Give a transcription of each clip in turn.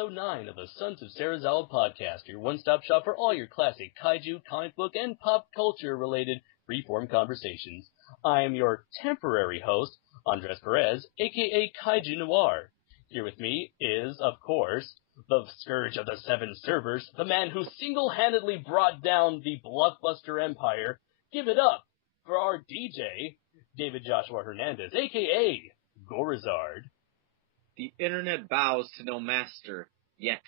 episode 9 of the Sons of Serizawa Podcast, your one-stop shop for all your classic kaiju, comic book, and pop culture-related freeform conversations. I am your temporary host, Andres Perez, aka Kaiju Noir. Here with me is, of course, the scourge of the 7 servers, the man who single-handedly brought down the Blockbuster Empire. Give it up for our DJ, David Joshua Hernandez, aka Gorizard. The internet bows to no master, yet.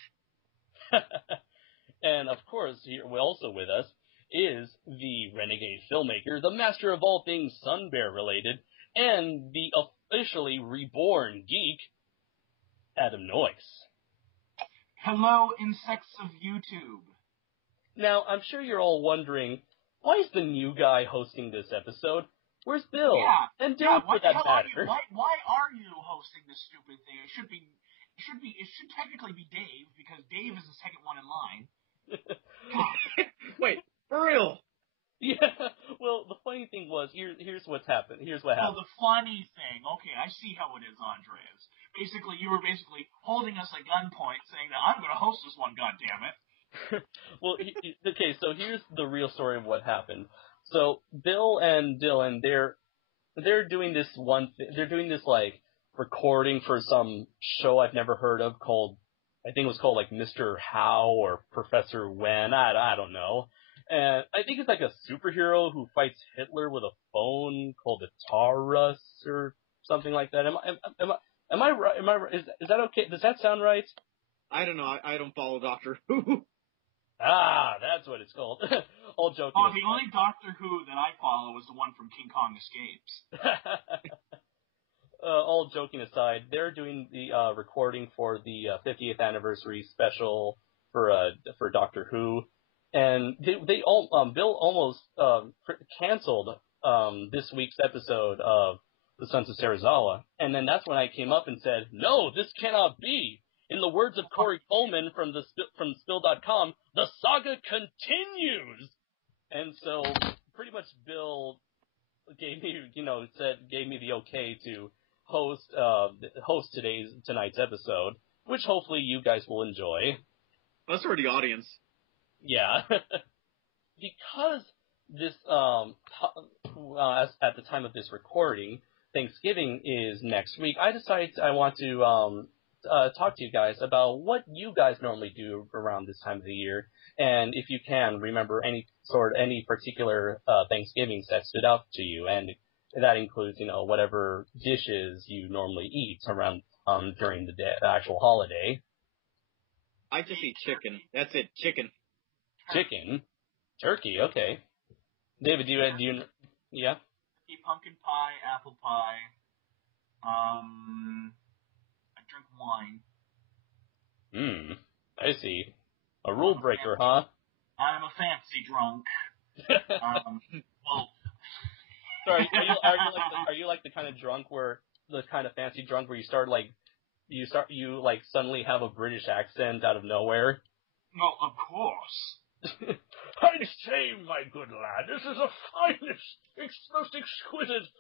And of course, here also with us is the renegade filmmaker, the master of all things Sun Bear related, and the officially reborn geek, Adam Noyce. Hello, insects of YouTube. Now, I'm sure you're all wondering, why is the new guy hosting this episode? Where's Bill? Yeah, and Dylan for that matter. Why are you hosting this stupid thing? It should technically be Dave, because Dave is the second one in line. Wait, for real? Yeah, well, the funny thing was, here's what's happened. Here's what happened. Oh, the funny thing. Okay, I see how it is, Andres. Basically, you were holding us at gunpoint, saying that I'm going to host this one, goddammit. Well, okay, so here's the real story of what happened. So Bill and Dylan, they're doing this they're doing this like recording for some show I've never heard of called, I think it was called like Mr. How or Professor When, I don't know. And I think it's like a superhero who fights Hitler with a phone called a Taurus or something like that. Am I right? Is that okay? Does that sound right? I don't know. I don't follow Doctor Who. Ah, that's what it's called. All joking. Oh, the only Doctor Who that I follow is the one from King Kong Escapes. All joking aside, they're doing the recording for the 50th anniversary special for Doctor Who, and Bill almost canceled this week's episode of the Sons of Serizawa, and then that's when I came up and said, "No, this cannot be." In the words of Corey Coleman from Spill.com, the saga continues. And so, pretty much, Bill gave me the okay to host tonight's episode, which hopefully you guys will enjoy. That's for the audience. Yeah, because this at the time of this recording, Thanksgiving is next week. I decided I want to talk to you guys about what you guys normally do around this time of the year, and if you can, remember any particular Thanksgivings that stood out to you, and that includes, whatever dishes you normally eat around during the actual holiday. I just eat chicken. That's it, chicken. Chicken? Turkey, okay. David, do you yeah? Eat pumpkin pie, apple pie, drink wine. I see. A rule breaker, huh? I'm a fancy drunk. Well, sorry, are you like the kind of drunk fancy drunk where you suddenly have a British accent out of nowhere? No, of course. I say, my good lad, this is the finest, most exquisite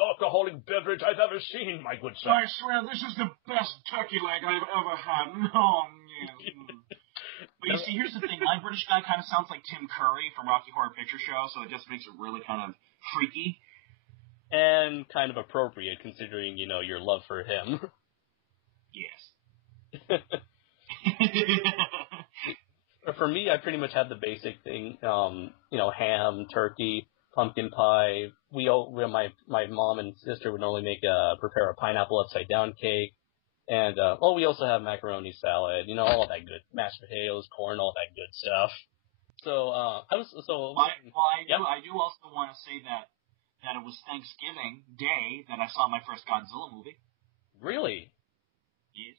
alcoholic beverage I've ever seen, my good sir. I swear, this is the best turkey leg I've ever had. No, But you see, here's the thing. My British guy kind of sounds like Tim Curry from Rocky Horror Picture Show, so it just makes it really kind of freaky. And kind of appropriate, considering, your love for him. Yes. For me, I pretty much have the basic thing, ham, turkey, pumpkin pie. My mom and sister would normally prepare a pineapple upside down cake, and we also have macaroni salad, all that good mashed potatoes, corn, all that good stuff. So I do also want to say that it was Thanksgiving Day that I saw my first Godzilla movie. Really? Yes,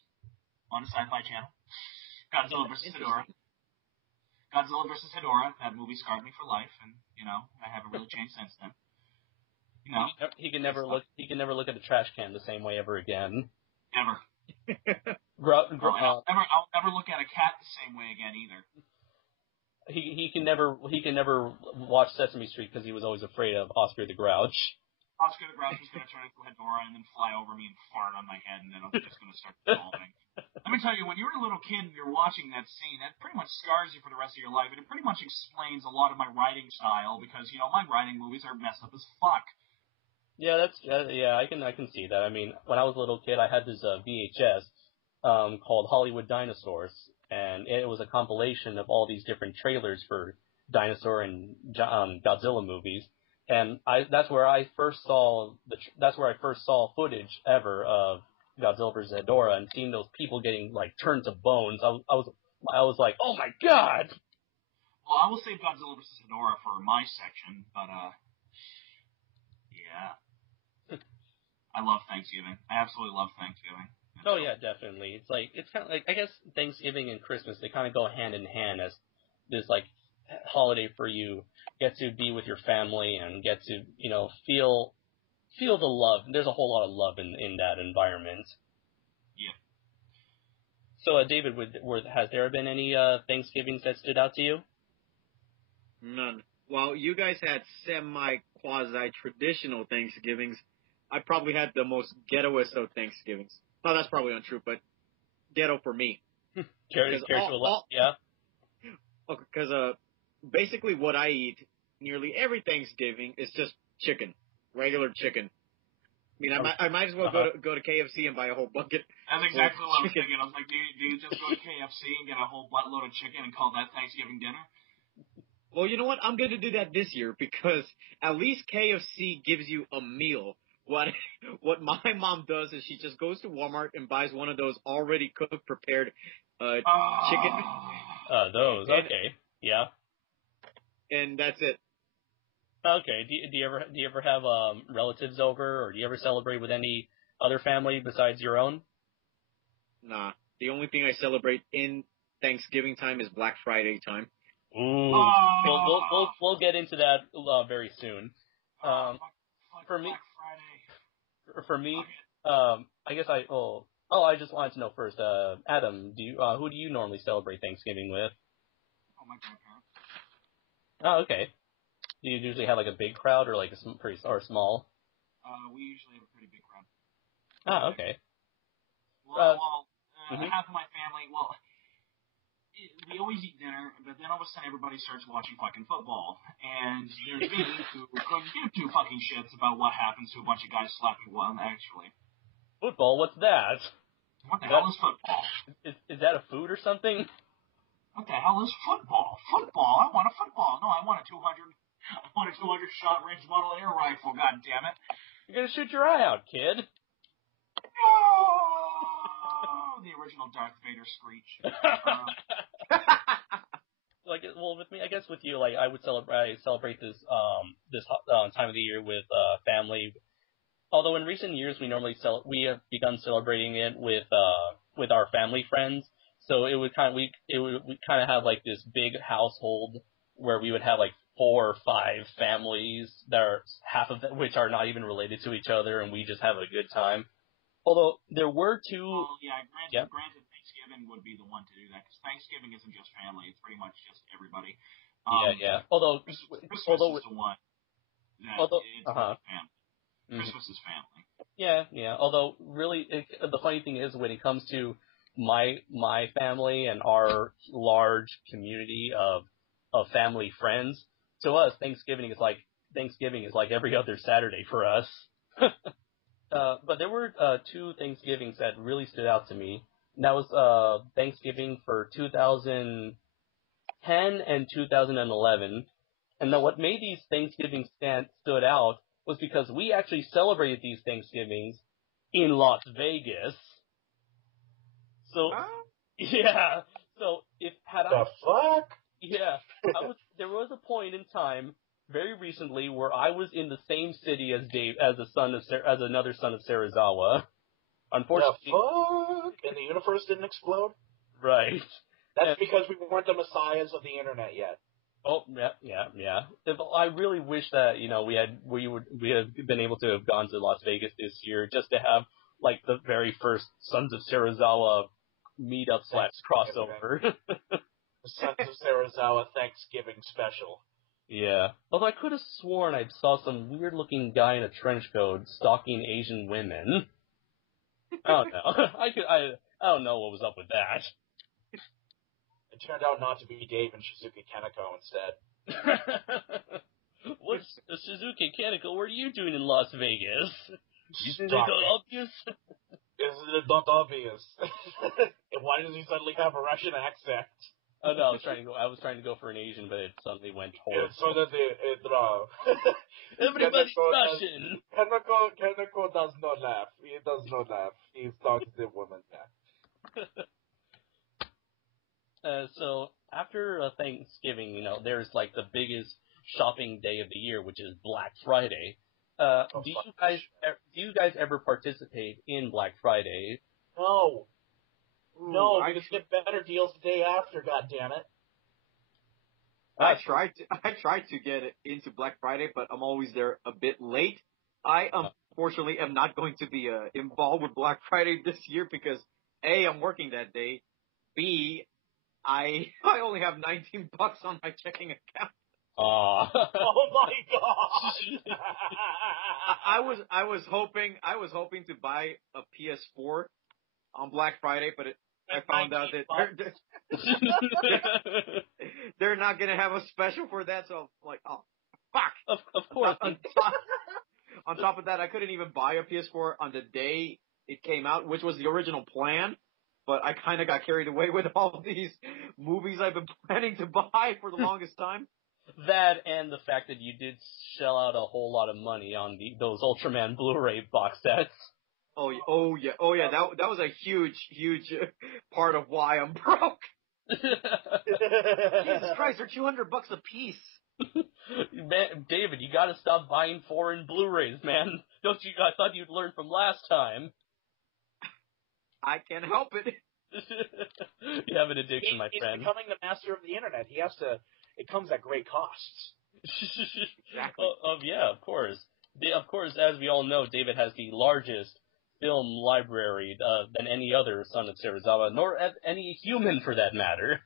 on the Sci-Fi Channel. Godzilla vs. Hedorah. Godzilla vs. Hedorah, that movie scarred me for life, and, I haven't really changed since then. He can never look at the trash can the same way ever again. Ever. I'll never look at a cat the same way again either. He can never watch Sesame Street because he was always afraid of Oscar the Grouch. Oscar the Grouch was going to turn into Hedorah and then fly over me and fart on my head, and then I was just going to start dissolving. Let me tell you, when you were a little kid and you're watching that scene, that pretty much scars you for the rest of your life, and it pretty much explains a lot of my writing style because, my writing movies are messed up as fuck. Yeah, I can see that. I mean, when I was a little kid, I had this VHS called Hollywood Dinosaurs, and it was a compilation of all these different trailers for dinosaur and Godzilla movies. And that's where I first saw footage ever of Godzilla vs. Ghidorah, and seeing those people getting turned to bones. I was like, oh my god! Well, I will save Godzilla vs. Ghidorah for my section, but yeah. I love Thanksgiving. I absolutely love Thanksgiving. Oh yeah, definitely. It's kind of like, I guess Thanksgiving and Christmas, they kind of go hand in hand as this holiday for you. Get to be with your family and get to feel the love. There's a whole lot of love in that environment. Yeah. So David, has there been any Thanksgivings that stood out to you? None. Well, you guys had semi-quasi-traditional Thanksgivings. I probably had the most ghettoest of Thanksgivings. Oh, that's probably untrue, but ghetto for me. Yeah. Because basically what I eat nearly every Thanksgiving is just chicken, regular chicken. I mean, I might as well go to KFC and buy a whole bucket. That's exactly what I was thinking. I was like, do you just go to KFC and get a whole buttload of chicken and call that Thanksgiving dinner? Well, you know what? I'm going to do that this year because at least KFC gives you a meal. What my mom does is she just goes to Walmart and buys one of those already cooked, prepared chicken. Those. Okay. Yeah. And that's it. Okay. Do you ever have relatives over, or do you ever celebrate with any other family besides your own? Nah. The only thing I celebrate in Thanksgiving time is Black Friday time. Ooh. We'll get into that very soon. For me. Black Friday. For me, I guess I just wanted to know first, Adam, who do you normally celebrate Thanksgiving with? Oh, my grandparents. Oh, okay. Do you usually have a big crowd or or small? We usually have a pretty big crowd. Oh, okay. Half of my family, we always eat dinner, but then all of a sudden everybody starts watching fucking football. And there's me, who couldn't give two fucking shits about what happens to a bunch of guys slapping one, actually. Football? What's that? What the hell is football? Is that a food or something? What the hell is football? Football? I want a football. No, I want a 200 shot range model air rifle, god damn it. You're gonna shoot your eye out, kid. Oh, the original Darth Vader screech. With me, I guess with you, I celebrate this time of the year with family. Although in recent years we have begun celebrating it with our family friends. So we kind of have this big household where we would have 4 or 5 families that are half of which are not even related to each other, and we just have a good time. Although there were 2. Well, granted, Thanksgiving would be the one to do that, because Thanksgiving isn't just family; it's pretty much just everybody. Yeah. Although Christmas is the one that it's family. Mm-hmm. Christmas is family. Yeah. Although really, the funny thing is when it comes to my family and our large community of family friends, to us Thanksgiving is like every other Saturday for us. But there were 2 Thanksgivings that really stood out to me. And that was Thanksgiving for 2010 and 2011. And then what made these Thanksgivings stood out was because we actually celebrated these Thanksgivings in Las Vegas. So, yeah. So fuck? Yeah. There was a point in time very recently where I was in the same city as Dave, as another son of Serizawa. Unfortunately, the fuck? And the universe didn't explode? Right. That's because we weren't the messiahs of the internet yet. Oh, yeah. I really wish that, we had been able to have gone to Las Vegas this year just to have, the very first Sons of Serizawa meetup / crossover. Sons of Serizawa Thanksgiving special. Yeah. Although I could have sworn I saw some weird-looking guy in a trench coat stalking Asian women. I don't know. I don't know what was up with that. It turned out not to be Dave and Shizuki Kaneko instead. What's Suzuki Kaneko? What are you doing in Las Vegas? Isn't it Stop it. obvious? Isn't it not obvious? Why does he suddenly have a Russian accent? Oh no, I was trying to go for an Asian, but it suddenly went horrible. So that Everybody's Russian. Kaneko does not laugh. He does not laugh. He's talking to women. So after Thanksgiving, there's like the biggest shopping day of the year, which is Black Friday. Do you guys ever participate in Black Friday? No. Ooh, No, I just get better deals the day after, goddammit. I tried to get into Black Friday, but I'm always there a bit late. I unfortunately am not going to be involved with Black Friday this year because A, I'm working that day. B, I only have $19 on my checking account. Oh my god! I was hoping to buy a PS4 on Black Friday, but I found out that they're not gonna have a special for that. So I'm like, oh fuck! Of course. On top of that, I couldn't even buy a PS4 on the day it came out, which was the original plan. But I kind of got carried away with all of these movies I've been planning to buy for the longest time. That and the fact that you did shell out a whole lot of money on those Ultraman Blu-ray box sets. Oh yeah. That was a huge part of why I'm broke. Jesus Christ, they're $200 a piece. Man, David, you gotta stop buying foreign Blu-rays, man. Don't you? I thought you'd learn from last time. I can't help it. You have an addiction, my friend. He's becoming the master of the internet. He has to. It comes at great costs. Exactly. Yeah, of course. Of course, as we all know, David has the largest film library than any other son of Serizawa, nor any human for that matter.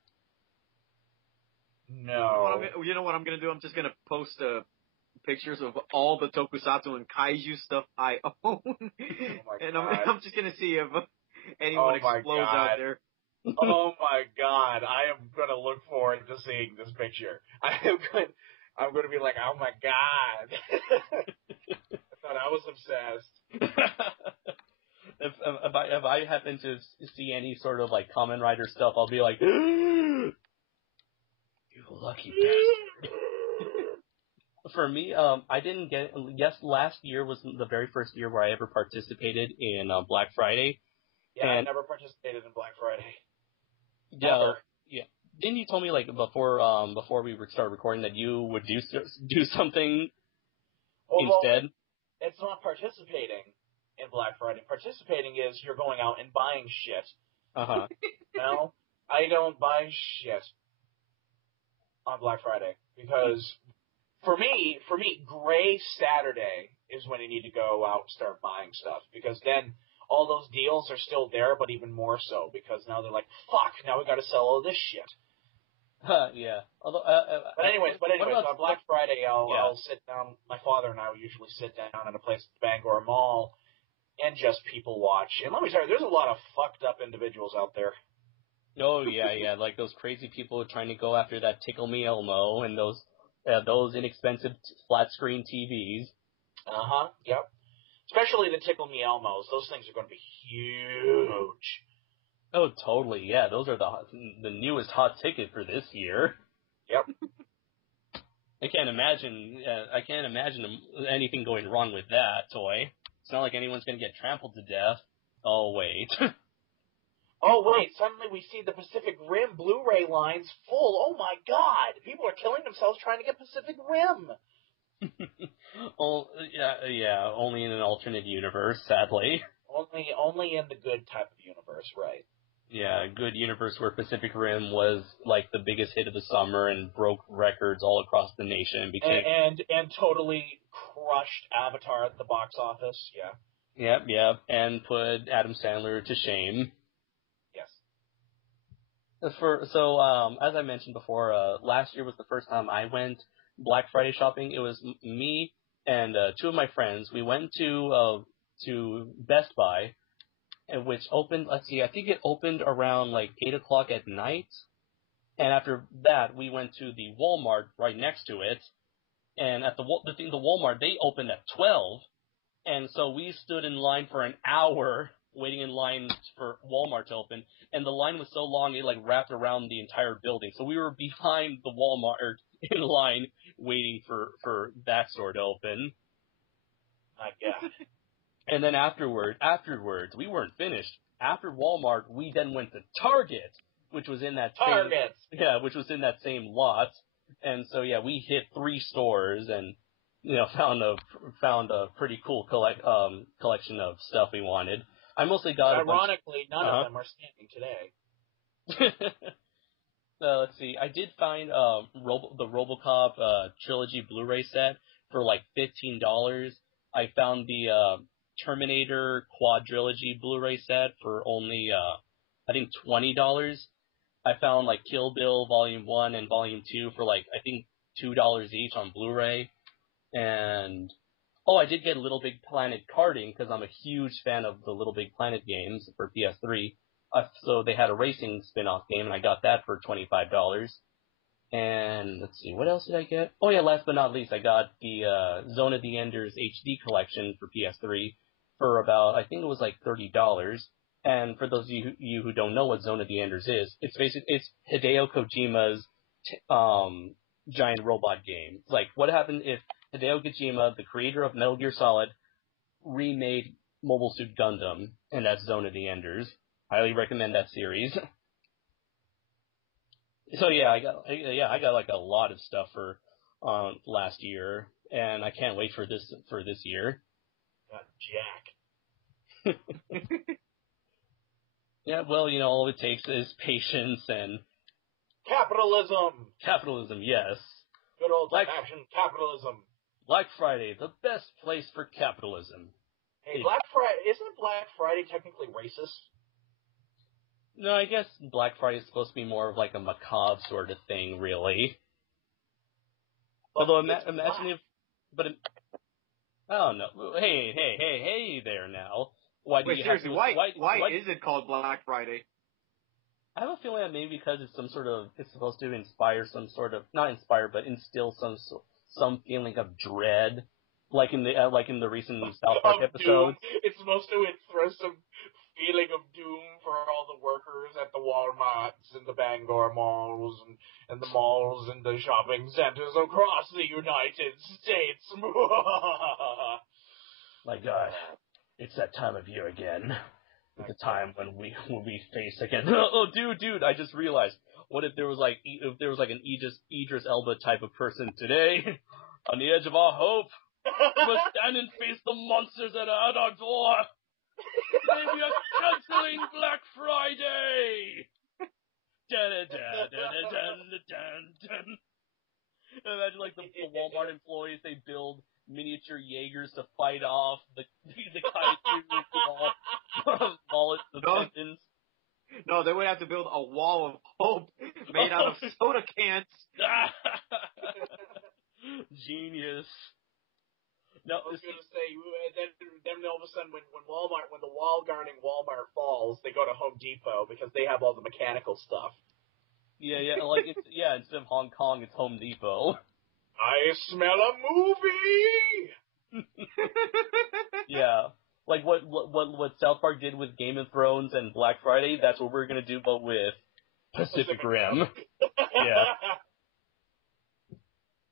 No. You know what I'm going to do? I'm just going to post pictures of all the tokusatsu and kaiju stuff I own. And I'm just going to see if anyone explodes out there. Oh my god, I am going to look forward to seeing this picture. I'm going to be like, oh my god. I thought I was obsessed. If I happen to see any sort of like Kamen Rider stuff, I'll be like, you lucky bastard. For me, I didn't get. Yes, last year was the very first year where I ever participated in Black Friday. Yeah, I never participated in Black Friday. Yeah, yeah. Didn't you tell me like before we start recording that you would do something instead? Well, it's not participating in Black Friday. Participating is you're going out and buying shit. Uh-huh. No, I don't buy shit on Black Friday because for me, Gray Saturday is when you need to go out and start buying stuff because then all those deals are still there, but even more so because now they're like, fuck, now we got to sell all this shit. Yeah. Although, but anyways, on Black Friday, I'll sit down. My father and I will usually sit down at a place at the Bangor Mall and just people watch. And let me tell you, there's a lot of fucked up individuals out there. Oh yeah, like those crazy people trying to go after that Tickle Me Elmo and those inexpensive flat screen TVs. Yep. Especially the Tickle Me Elmos. Those things are going to be huge. Oh, totally. Yeah, those are the newest hot ticket for this year. Yep. I can't imagine anything going wrong with that toy. It's not like anyone's going to get trampled to death. Oh, wait. Suddenly we see the Pacific Rim Blu-ray lines full. Oh, my God. People are killing themselves trying to get Pacific Rim. Oh, yeah, only in an alternate universe, sadly. Only in the good type of universe, right? Yeah, a good universe where Pacific Rim was like the biggest hit of the summer and broke records all across the nation. And totally crushed Avatar at the box office, yeah. Yep, and put Adam Sandler to shame. Yes. As I mentioned before, last year was the first time I went Black Friday shopping. It was me and two of my friends. We went to Best Buy, and which opened. Let's see, I think it opened around like 8 o'clock at night. And after that, we went to the Walmart right next to it. And at the Walmart, they opened at 12. And so we stood in line for an hour, waiting in line for Walmart to open. And the line was so long, it like wrapped around the entire building. So we were behind the Walmart in line, waiting for that store to open. My God. And then afterwards, we weren't finished. After Walmart, we then went to Target, which was in that which was in that same lot. And so yeah, we hit 3 stores and found a pretty cool collection of stuff we wanted. I mostly got ironically none of them are standing today. Let's see. I did find the RoboCop trilogy Blu-ray set for like $15. I found the Terminator quadrilogy Blu-ray set for only I think $20. I found like Kill Bill Volume 1 and Volume 2 for like I think $2 each on Blu-ray. And I did get Little Big Planet karting because I'm a huge fan of the Little Big Planet games for PS3. So they had a racing spin-off game, and I got that for $25. And let's see, what else did I get? Oh yeah, last but not least, I got the Zone of the Enders HD collection for PS3 for about, I think it was like $30. And for those of you who don't know what Zone of the Enders is, it's Hideo Kojima's giant robot game. It's like, what happened if Hideo Kojima, the creator of Metal Gear Solid, remade Mobile Suit Gundam, and that's Zone of the Enders. Highly recommend that series. So yeah, I got like a lot of stuff for last year, and I can't wait for this year. Jack. Yeah, well, all it takes is patience and capitalism. Capitalism, yes. Good old-fashioned capitalism. Black Friday, the best place for capitalism. Hey, Black Friday, isn't Black Friday technically racist? No, I guess Black Friday is supposed to be more of like a macabre sort of thing, really. Although imagine if, I don't know. Hey there now. Why is it called Black Friday? I have a feeling that maybe because it's supposed to inspire some sort of, not inspire, but instill some feeling of dread, like in the recent South Park episodes. It's supposed to throw some feeling of doom for all the workers at the Walmarts and the Bangor malls and the malls and the shopping centers across the United States. My God, it's that time of year again. It's a time when we face again. Oh, dude! I just realized. What if there was like an Idris Elba type of person today, on the edge of our hope? We must stand and face the monsters that are at our door. Today we are canceling Black Friday. Imagine like the Walmart employees, they build miniature Jaegers to fight off the kaiju wall attendants. No, they would have to build a wall of hope made out of soda cans. Genius. No, I was going to say, then all of a sudden, when the wall guarding Walmart falls, they go to Home Depot because they have all the mechanical stuff. Yeah, instead of Hong Kong, it's Home Depot. I smell a movie! Yeah. Like what South Park did with Game of Thrones and Black Friday, that's what we're gonna do, but with Pacific Rim. Yeah.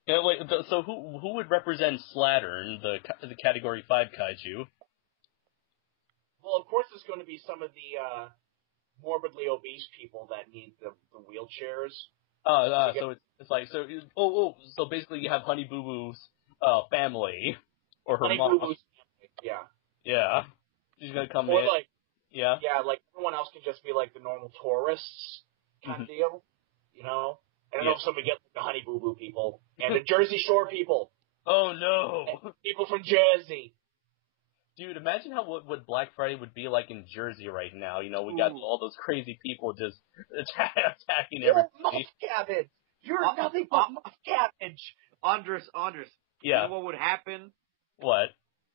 Yeah. Wait. So who would represent Slattern, the Category 5 kaiju? Well, of course, it's going to be some of the morbidly obese people that need the wheelchairs. So basically you have Honey Boo Boo's family or her Honey mom. Boo Boo's family, yeah. Yeah. She's gonna come or in. Like, yeah. Yeah, like everyone else can just be like the normal tourists kind of deal, you know? I don't know if somebody gets like the Honey Boo Boo people and the Jersey Shore people. Oh no. People from Jersey. Dude, imagine what Black Friday would be like in Jersey right now. We got all those crazy people just attacking everybody. Muff cabbage! You're nothing but muff cabbage! Andres, yeah. you know what would happen? What?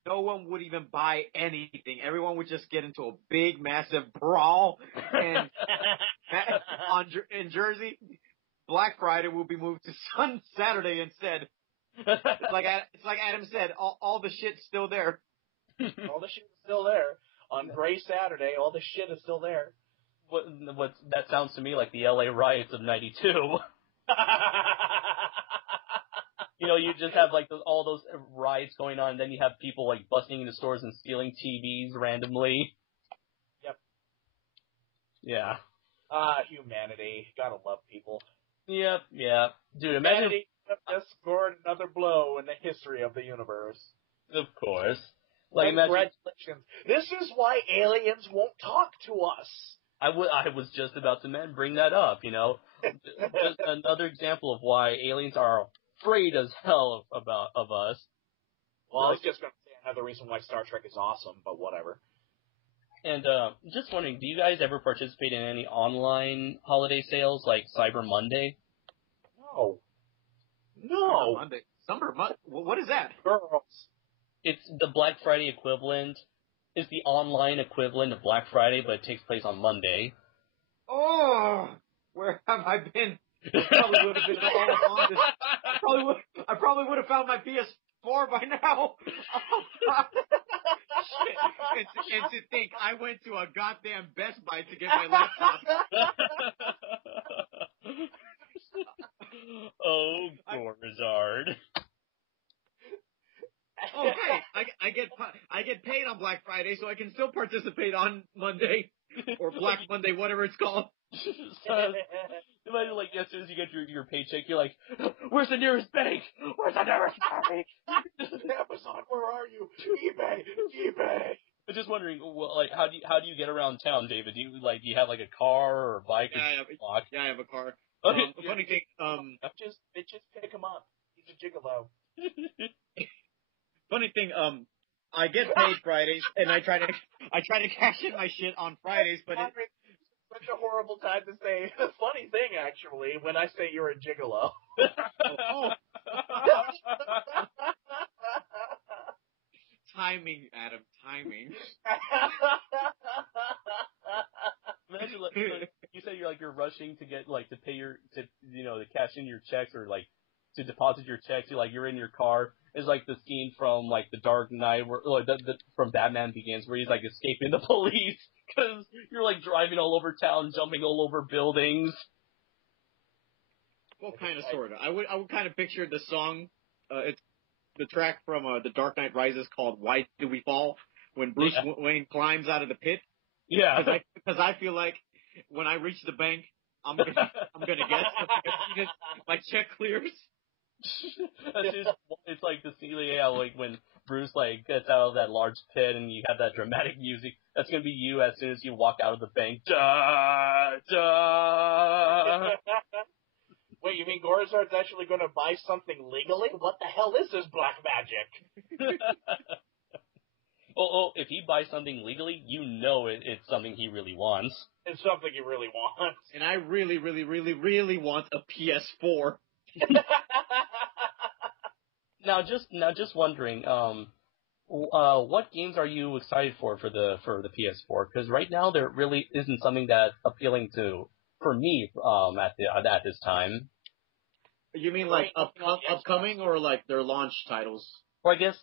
no one would even buy anything. Everyone would just get into a big, massive brawl. And in Jersey, Black Friday will be moved to Saturday instead. It's like Adam said, all the shit's still there. All the shit is still there. On Gray Saturday, all the shit is still there. What that sounds to me like the LA riots of '92. You just have like all those riots going on, and then you have people like busting into stores and stealing TVs randomly. Yep. Yeah. Humanity. Gotta love people. Yep. Yeah. Dude, imagine. Humanity just scored another blow in the history of the universe. Of course. Like, congratulations. This is why aliens won't talk to us. I was just about to bring that up, Just another example of why aliens are afraid as hell of us. Well, I was just going to say another reason why Star Trek is awesome, but whatever. And just wondering, do you guys ever participate in any online holiday sales like Cyber Monday? No. Summer Monday? What is that? Girls. It's the Black Friday equivalent. It's the online equivalent of Black Friday, but it takes place on Monday. Oh, where have I been? I probably would have been all on this. I probably would have found my PS4 by now. Shit. And to think, I went to a goddamn Best Buy to get my laptop. Oh, Gorizard. Oh, hey, I get paid on Black Friday, so I can still participate on Monday or Black Monday, whatever it's called. Imagine, like, as soon as you get your paycheck, you're like, "Where's the nearest bank? Where's the nearest bank?" Amazon, where are you? eBay. I'm just wondering, like, how do you get around town, David? Do you have like a car or a bike? Yeah, I have a car. Okay. Funny thing, just pick him up. He's a gigolo. Funny thing, I get paid Fridays, and I try to cash in my shit on Fridays, but such a horrible time to say. The funny thing, actually, when I say you're a gigolo. Timing, Adam, timing. Imagine, like, you say you're rushing to get to pay to cash in your checks or like to deposit your checks. You're in your car. It's like the scene from like The Dark Knight, where from Batman Begins, where he's like escaping the police because you're like driving all over town, jumping all over buildings. Well, kind of, sort of. I would kind of picture the song. It's the track from The Dark Knight Rises called "Why Do We Fall?" when Bruce Wayne climbs out of the pit. Yeah. Because I feel like when I reach the bank, I'm gonna get my check clears. It's like the scene, like when Bruce like gets out of that large pit and you have that dramatic music. That's gonna be you as soon as you walk out of the bank. Da, da. Wait, you mean Gorizard's actually going to buy something legally? What the hell is this black magic? Oh, if he buys something legally, it's something he really wants. It's something he really wants. And I really, really, really, really want a PS4. Now, just wondering, what games are you excited for the PS4? Because right now there really isn't something that's appealing for me at this time. You mean like upcoming or like their launch titles? Or I guess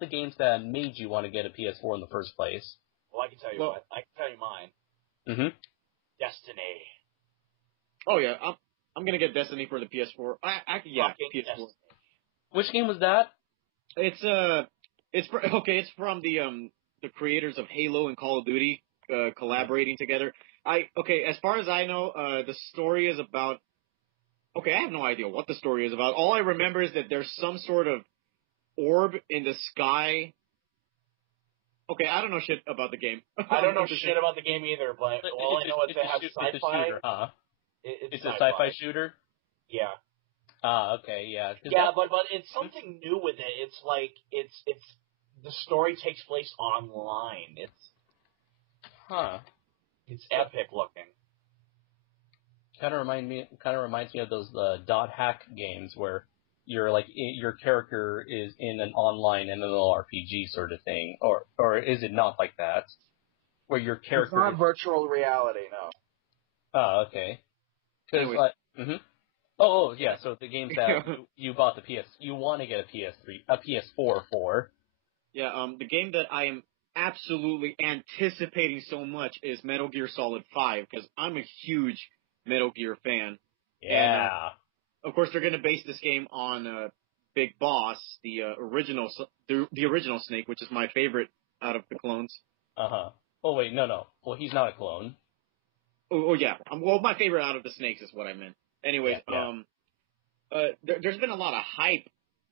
the games that made you want to get a PS4 in the first place. Well, I can tell you what. I can tell you mine. Mm-hmm. Destiny. Oh yeah, I'm gonna get Destiny for the PS4. PS4. Destiny. Which game was that? It's from the creators of Halo and Call of Duty collaborating together. As far as I know, the story is about. Okay, I have no idea what the story is about. All I remember is that there's some sort of orb in the sky. Okay, I don't know shit about the game. I don't know shit about the game either, but all I know is they have sci-fi. It's a shooter, huh? It's a sci-fi shooter? Yeah. Okay, yeah. Yeah, but it's something new with it. It's like, it's the story takes place online. It's epic looking. Kind of reminds me of those dot hack games where your character is in an online MMORPG sort of thing, or is it not like that? Where your character It's not virtual reality, no. Oh, okay. Because yeah. So the games that you bought you want to get a PS4 for. Yeah. The game that I am absolutely anticipating so much is Metal Gear Solid 5 because I'm a huge Metal Gear fan. Yeah. And, of course, they're going to base this game on Big Boss, the original Snake, which is my favorite out of the clones. Oh wait, no. Well, he's not a clone. Oh yeah. Well, my favorite out of the Snakes is what I meant. Anyways, there's been a lot of hype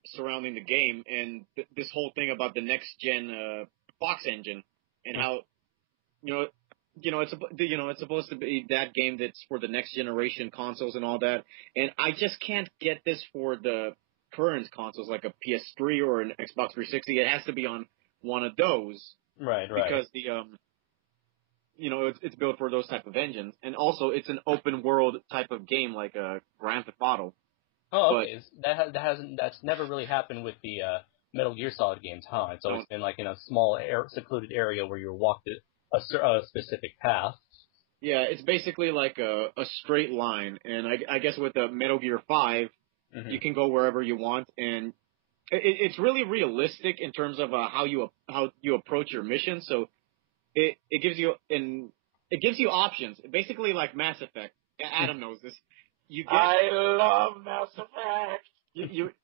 surrounding the game and this whole thing about the next gen Fox engine and how it's supposed to be that game that's for the next generation consoles and all that, and I just can't get this for the current consoles like a PS3 or an Xbox 360. It has to be on one of those, right? Because the it's built for those type of engines, and also it's an open world type of game like a Grand Theft Auto. Oh, okay. That's never really happened with the Metal Gear Solid games, huh? It's always been like in a small secluded area where you walked a specific path. Yeah, it's basically like a straight line, and I guess with the Metal Gear 5, you can go wherever you want, and it's really realistic in terms of how you approach your mission. So it gives you options, basically like Mass Effect. Adam knows this. I love Mass Effect.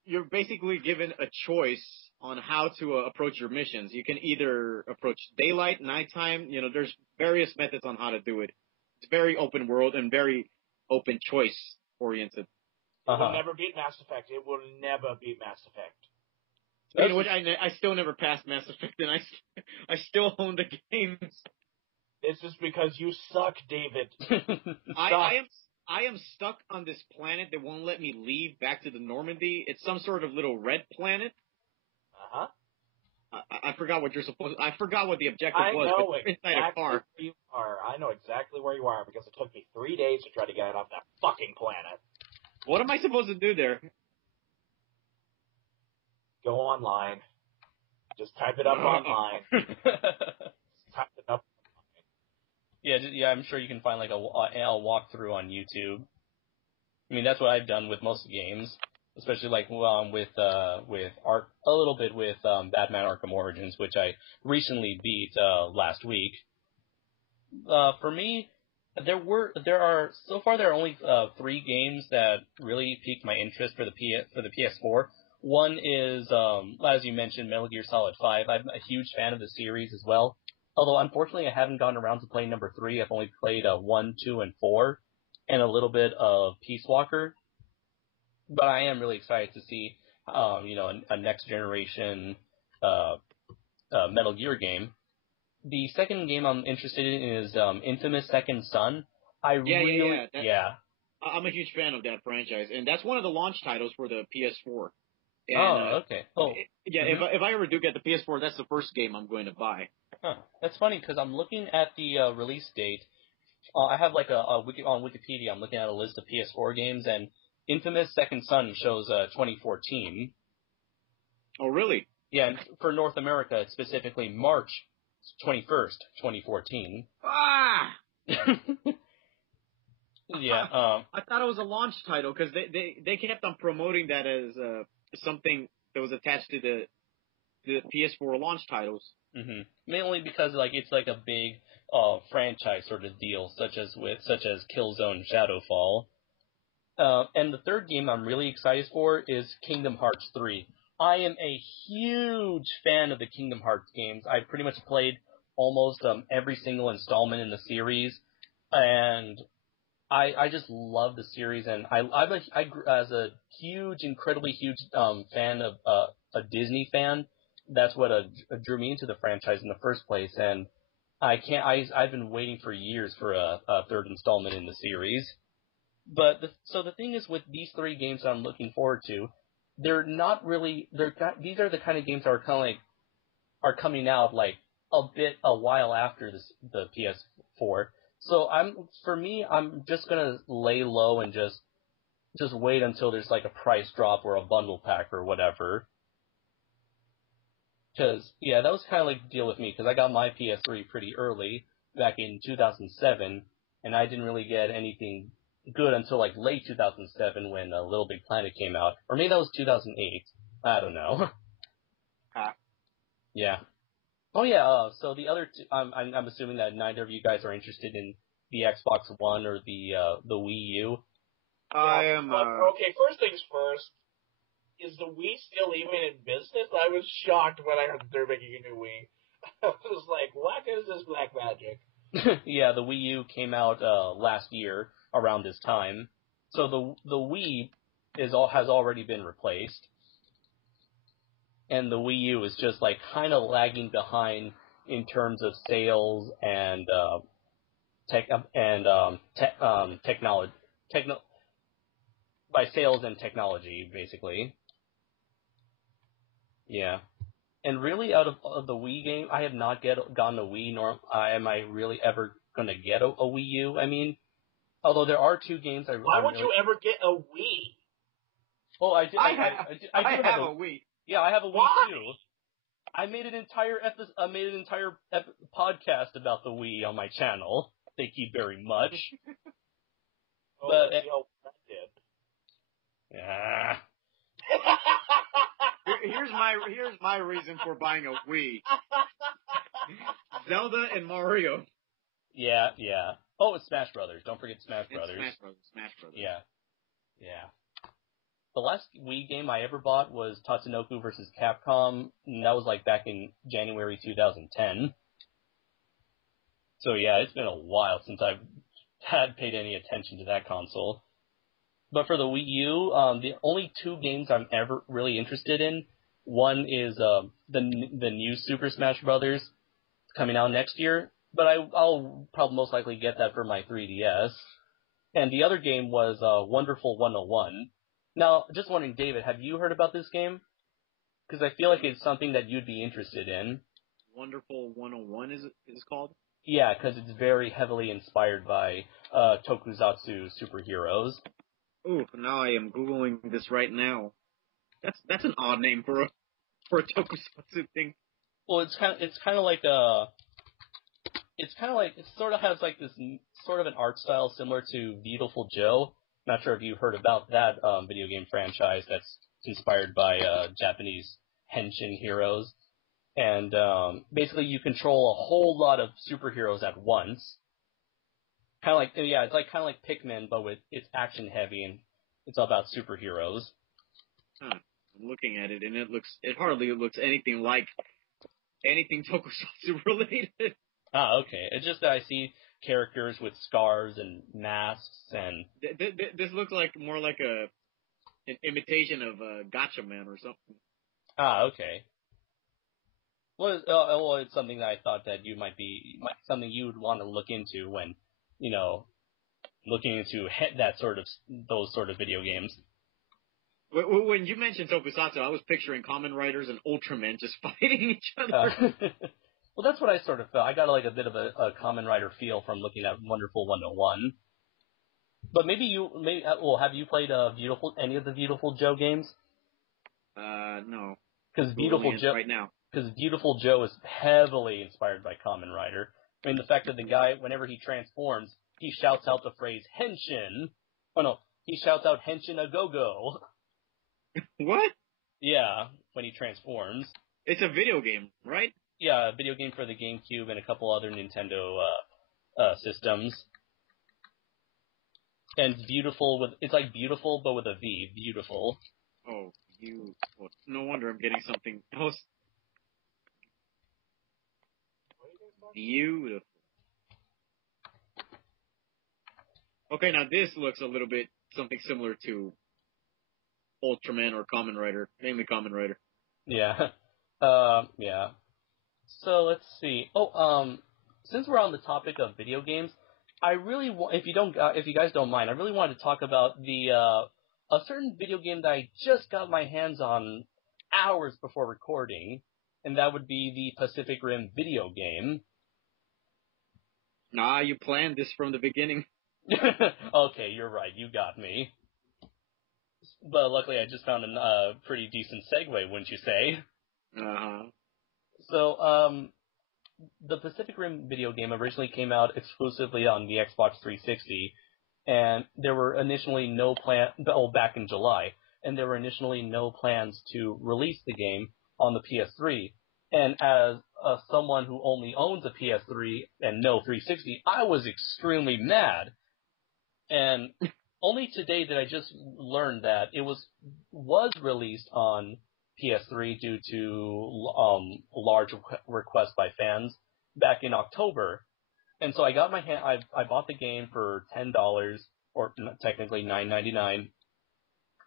You're basically given a choice on how to approach your missions. You can either approach daylight, nighttime. There's various methods on how to do it. It's very open world and very open choice oriented. It will never beat Mass Effect. It will never beat Mass Effect. Speaking of which, I still never passed Mass Effect, and I still own the games. It's just because you suck, David. I am stuck on this planet that won't let me leave back to the Normandy. It's some sort of little red planet. I forgot what I forgot what the objective was. I know inside a car. Where you are. I know exactly where you are because it took me 3 days to try to get off that fucking planet. What am I supposed to do there? Go online. Just type it up online. Type it up. Yeah, I'm sure you can find like a walkthrough on YouTube. I mean, that's what I've done with most games, especially like with Ark, a little bit with Batman Arkham Origins, which I recently beat last week. For me, there are only 3 games that really piqued my interest for the PS4. One is, as you mentioned, Metal Gear Solid 5. I'm a huge fan of the series as well. Although, unfortunately, I haven't gotten around to playing number 3. I've only played 1, 2, and 4, and a little bit of Peace Walker. But I am really excited to see, a next generation Metal Gear game. The second game I'm interested in is Infamous Second Son. I'm a huge fan of that franchise, and that's one of the launch titles for the PS4. And, okay. Oh. Yeah, if I ever do get the PS4, that's the first game I'm going to buy. Huh. That's funny, because I'm looking at the release date. I have like on Wikipedia, I'm looking at a list of PS4 games, and Infamous Second Son shows 2014. Oh, really? Yeah, and for North America, it's specifically March 21st, 2014. Ah! Yeah. I thought it was a launch title, because they kept on promoting that as something that was attached to the PS4 launch titles. Mm-hmm. Mainly because it's like a big franchise sort of deal, such as Killzone Shadowfall. And the third game I'm really excited for is Kingdom Hearts 3. I am a huge fan of the Kingdom Hearts games. I pretty much played almost every single installment in the series, and I just love the series. And as a incredibly huge fan of a Disney fan, that's what drew me into the franchise in the first place. And I've been waiting for years for a third installment in the series. But so the thing is, with these 3 games that I'm looking forward to, they're not really. These are the kind of games that are coming out like a while after the PS4. So I'm just gonna lay low and just just wait until there's like a price drop or a bundle pack or whatever. Because, yeah, that was kind of like the deal with me, because I got my PS3 pretty early, back in 2007, and I didn't really get anything good until like late 2007 when Little Big Planet came out. Or maybe that was 2008. I don't know. Yeah. Oh yeah, so the other two, I'm assuming that neither of you guys are interested in the Xbox One or the Wii U. I am. Okay, first things first. Is the Wii still even in business? I was shocked when I heard that they're making a new Wii. I was like, what is this black magic? Yeah, the Wii U came out last year around this time. So the Wii has already been replaced. And the Wii U is just like kind of lagging behind in terms of sales and technology. By sales and technology, basically. Yeah. And really, out of the Wii game, I have not gotten a Wii, nor am I really ever going to get a Wii U. I mean, although there are two games Why would you ever get a Wii? Well, I have a Wii. Yeah, I have a Wii Why? too. I made an entire podcast about the Wii on my channel. Thank you very much. Let's see how that did. Yeah. Here's my reason for buying a Wii. Zelda and Mario. Yeah. Oh, it's Smash Brothers. Don't forget Smash Brothers. Smash Brothers. Yeah. The last Wii game I ever bought was Tatsunoko vs. Capcom, and that was like back in January 2010. So yeah, it's been a while since I've had paid any attention to that console. But for the Wii U, the only two games I'm ever really interested in, one is the new Super Smash Brothers coming out next year, but I'll probably most likely get that for my 3DS. And the other game was Wonderful 101. Now, just wondering, David, have you heard about this game? Because I feel like it's something that you'd be interested in. Wonderful 101 is it called? Yeah, because it's very heavily inspired by tokusatsu superheroes. Ooh, now I am Googling this right now. That's an odd name for a tokusatsu thing. Well, it sort of has like this sort of an art style similar to Beautiful Joe. Not sure if you've heard about that video game franchise that's inspired by Japanese henshin heroes. And basically you control a whole lot of superheroes at once. It's like kind of like Pikmin, but it's action heavy and it's all about superheroes. Huh. I'm looking at it and it hardly looks anything like anything tokusatsu related. Ah, okay. It's just that I see characters with scars and masks and... This looks like more like an imitation of Gatchaman or something. Ah, okay. Well, it's something that I thought that something you would want to look into when, looking into those sort of video games. When you mentioned tokusatsu, I was picturing Kamen Riders and Ultramen just fighting each other. Well, that's what I sort of felt. I got like a bit of a Kamen Rider feel from looking at Wonderful 101. But have you played any of the Beautiful Joe games? No. Because Beautiful Joe is heavily inspired by Kamen Rider. I mean, the fact that the guy, whenever he transforms, he shouts out the phrase Henshin. Oh no, he shouts out Henshin a go-go. What? Yeah, when he transforms. It's a video game, right? Yeah, a video game for the GameCube and a couple other Nintendo systems. And it's like beautiful, but with a V. Beautiful. Oh, beautiful. No wonder I'm getting something else. Beautiful. Okay, now this looks a little bit something similar to Ultraman or Kamen Rider, mainly Kamen Rider. Yeah. Yeah. So let's see. Since we're on the topic of video games, I really if you guys don't mind, I really wanted to talk about a certain video game that I just got my hands on hours before recording, and that would be the Pacific Rim video game. Nah, you planned this from the beginning. Okay, you're right. You got me. But luckily, I just found a pretty decent segue, wouldn't you say? Uh-huh. So, the Pacific Rim video game originally came out exclusively on the Xbox 360, and there were initially no back in July, and there were initially no plans to release the game on the PS3. And as someone who only owns a PS3 and no 360, I was extremely mad. And only today did I just learn that it was released on PS3 due to large requests by fans back in October. And so I got I bought the game for $10, or technically $9.99.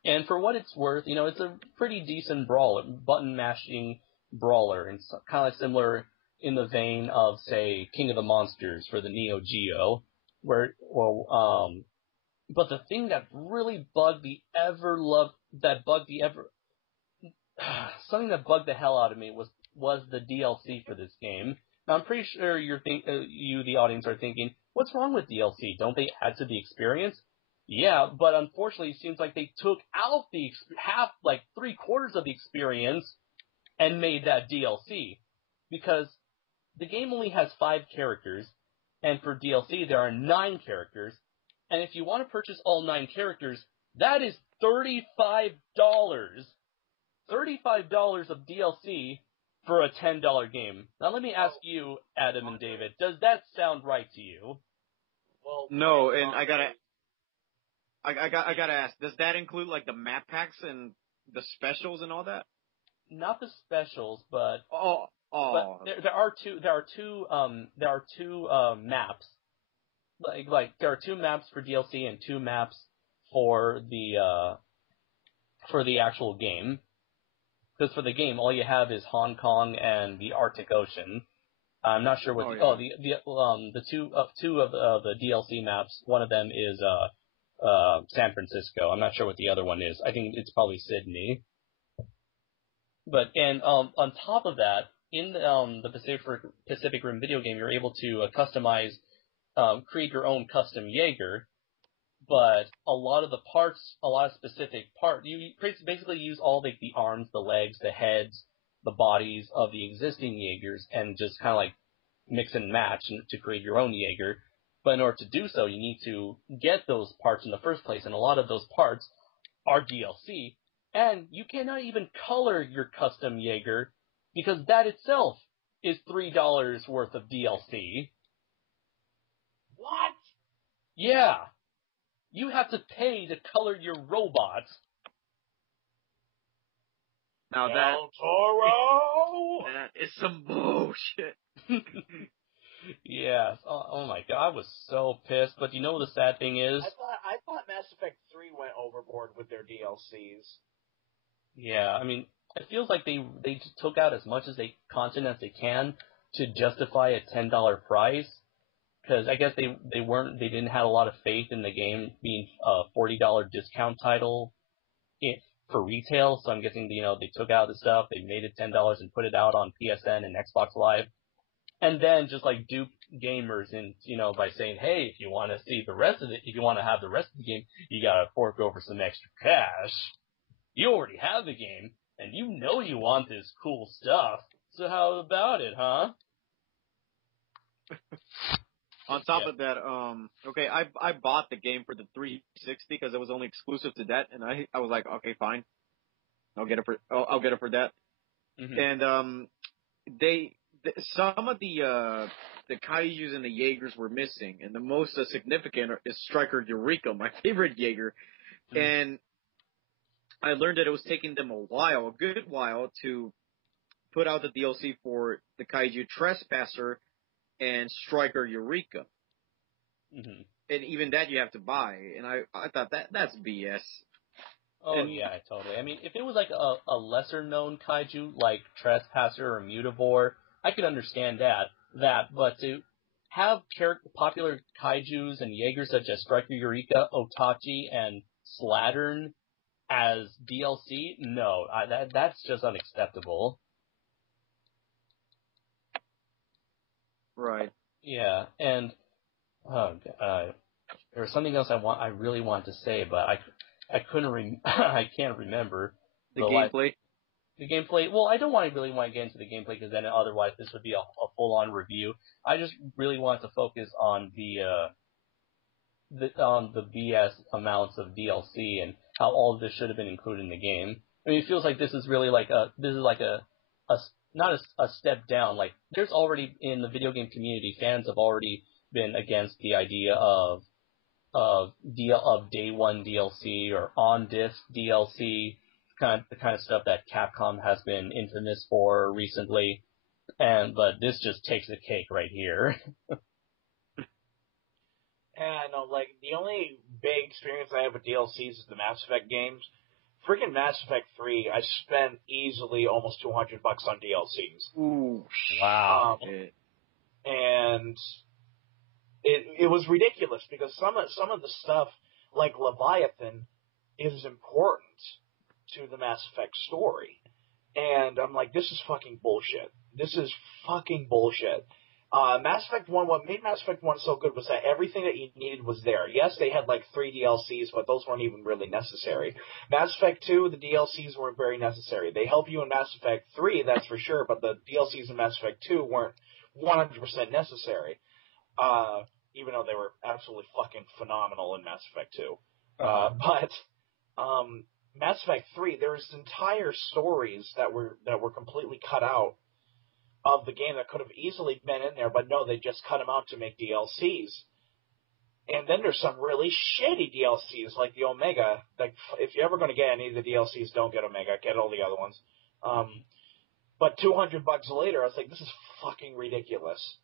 And for what it's worth, it's a pretty decent brawler, button mashing brawler, and kind of similar in the vein of, say, King of the Monsters for the Neo Geo, but the thing that really something that bugged the hell out of me was the DLC for this game. Now, I'm pretty sure you, the audience, are thinking, what's wrong with DLC? Don't they add to the experience? Yeah, but unfortunately, it seems like they took out the three-quarters of the experience and made that DLC. Because the game only has 5 characters, and for DLC, there are 9 characters. And if you want to purchase all 9 characters, that is $35. $35 of DLC for a $10 game. Now let me ask you, Adam and David, does that sound right to you? Well, no, and I gotta ask, does that include like the map packs and the specials and all that? Not the specials, but but there are two maps. Like there are 2 maps for DLC and 2 maps for the actual game. Because for the game, all you have is Hong Kong and the Arctic Ocean. I'm not sure what the two of the DLC maps. One of them is San Francisco. I'm not sure what the other one is. I think it's probably Sydney. But on top of that, in the Pacific Rim video game, you're able to customize, create your own custom Jaeger. But a lot of specific parts, you basically use all the arms, the legs, the heads, the bodies of the existing Jaegers and just kind of like mix and match to create your own Jaeger. But in order to do so, you need to get those parts in the first place, and a lot of those parts are DLC. And you cannot even color your custom Jaeger because that itself is $3 worth of DLC. What? Yeah. You have to pay to color your robots. Now that is some bullshit. Yes. Oh my god, I was so pissed. But you know what the sad thing is? I thought Mass Effect 3 went overboard with their DLCs. Yeah, I mean, it feels like they just took out as much content as they can to justify a $10 price. Because I guess they didn't have a lot of faith in the game being a $40 discount title for retail. So I'm guessing, they took out the stuff, they made it $10 and put it out on PSN and Xbox Live. And then just like dupe gamers and, by saying, hey, if you want to see the rest of it, if you want to have the rest of the game, you gotta fork over some extra cash. You already have the game, and you want this cool stuff. So how about it, huh? On top of that, I bought the game for the 360 because it was only exclusive to that, and I was like, okay, fine, I'll get it for that. Mm-hmm. And some of the Kaijus and the Jaegers were missing, and the most significant is Striker Eureka, my favorite Jaeger, and I learned that it was taking them a good while, to put out the DLC for the Kaiju Trespasser and Striker Eureka. Mm-hmm. And even that you have to buy. And I thought that's BS. Oh, yeah, totally. I mean, if it was like a lesser-known kaiju, like Trespasser or Mutavore, I could understand that. But to have popular kaijus and Jaegers such as Striker Eureka, Otachi, and Slattern as DLC, no, that's just unacceptable. Right. Yeah, and there was something else I really want to say, but I can't remember the gameplay. The gameplay. Well, I don't really want to get into the gameplay because then otherwise this would be a full-on review. I just really want to focus on the BS amounts of DLC and how all of this should have been included in the game. I mean, it feels like this is really like a not a step down. Like, there's already in the video game community, fans have already been against the idea of day one DLC or on disc DLC, the kind of stuff that Capcom has been infamous for recently. But this just takes the cake right here. And like the only big experience I have with DLCs is the Mass Effect games. Freaking Mass Effect 3, I spent easily almost $200 on DLCs. Ooh, wow! And it was ridiculous because some of the stuff like Leviathan is important to the Mass Effect story, and I'm like, this is fucking bullshit. This is fucking bullshit. Mass Effect 1, what made Mass Effect 1 so good was that everything that you needed was there. Yes, they had like 3 DLCs, but those weren't even really necessary. Mass Effect 2, the DLCs weren't very necessary. They help you in Mass Effect 3, that's for sure, but the DLCs in Mass Effect 2 weren't 100% necessary, even though they were absolutely fucking phenomenal in Mass Effect 2. But Mass Effect 3, there's entire stories that were completely cut out of the game that could have easily been in there, but no, they just cut them out to make DLCs. And then there's some really shitty DLCs, like the Omega. Like, if you're ever going to get any of the DLCs, don't get Omega, get all the other ones. But $200 later, I was like, this is fucking ridiculous.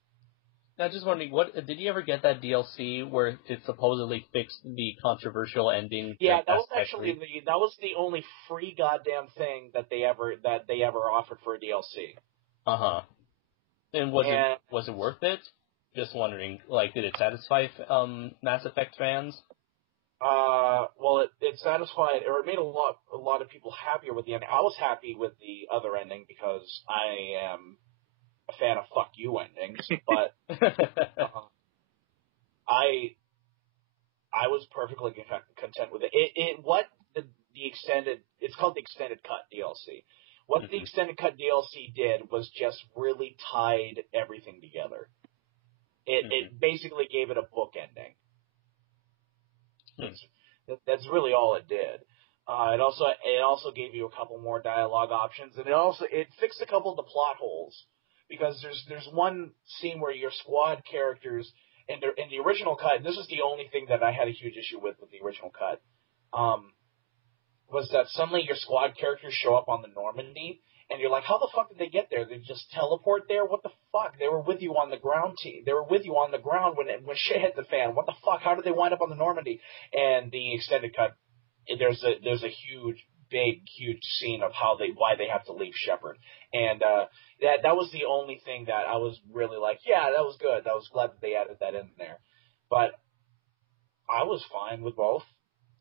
Now, just wondering, did you ever get that DLC where it supposedly fixed the controversial ending? Yeah, that was actually that was the only free goddamn thing that they ever offered for a DLC. And was it worth it? Just wondering, like, did it satisfy Mass Effect fans? Well, it satisfied, or it made a lot of people happier with the ending. I was happy with the other ending because I am a fan of fuck you endings, but I was perfectly content with it. It's called the extended cut DLC. What the extended cut DLC did was just really tied everything together. It basically gave it a book ending. That's really all it did. It also gave you a couple more dialogue options, and it fixed a couple of the plot holes, because there's one scene where your squad characters in the original cut, and this is the only thing that I had a huge issue with the original cut, was that suddenly your squad characters show up on the Normandy, and you're like, how the fuck did they get there? They just teleport there? What the fuck? They were with you on the ground, team. They were with you on the ground when shit hit the fan. What the fuck? How did they wind up on the Normandy? And the extended cut, there's a huge scene of why they have to leave Shepard. And that was the only thing that I was really like, yeah, that was good. I was glad that they added that in there. But I was fine with both.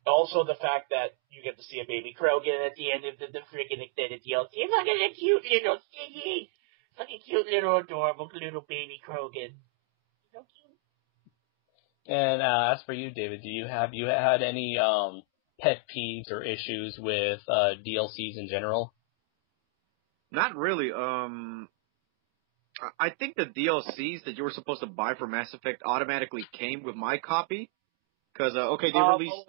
Also, the fact that you get to see a baby Krogan at the end of the freaking extended DLC. Look at the cute little thingy. Fucking cute little adorable little baby Krogan. So cute. And as for you, David, have you had any pet peeves or issues with DLCs in general? Not really. I think the DLCs that you were supposed to buy for Mass Effect automatically came with my copy. Because, they released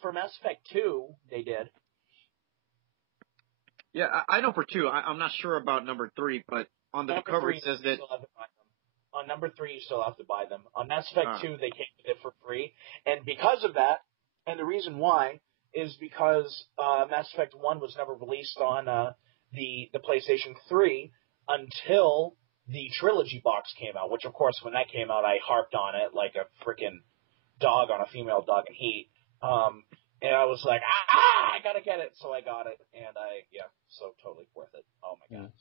for Mass Effect 2, they did. Yeah, I know for 2. I'm not sure about number 3, but on the cover it says that... On number 3, you still have to buy them. On Mass Effect 2, they came with it for free. And because of that, and the reason why, is because Mass Effect 1 was never released on the PlayStation 3 until the Trilogy box came out, which, of course, when that came out, I harped on it like a frickin' dog on a female dog in heat. And I was like, I gotta get it. So I got it. And so totally worth it. Oh my god.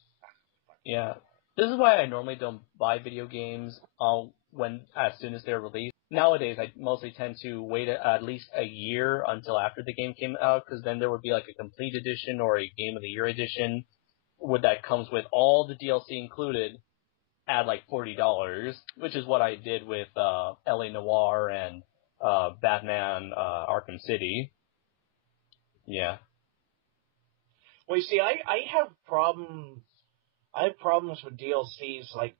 Yeah. This is why I normally don't buy video games as soon as they're released. Nowadays, I mostly tend to wait at least a year until after the game came out, because then there would be like a complete edition or a Game of the Year edition that comes with all the DLC included at like $40, which is what I did with LA Noire and Batman Arkham City. Yeah. Well, you see, I have problems. I have problems with DLCs. Like,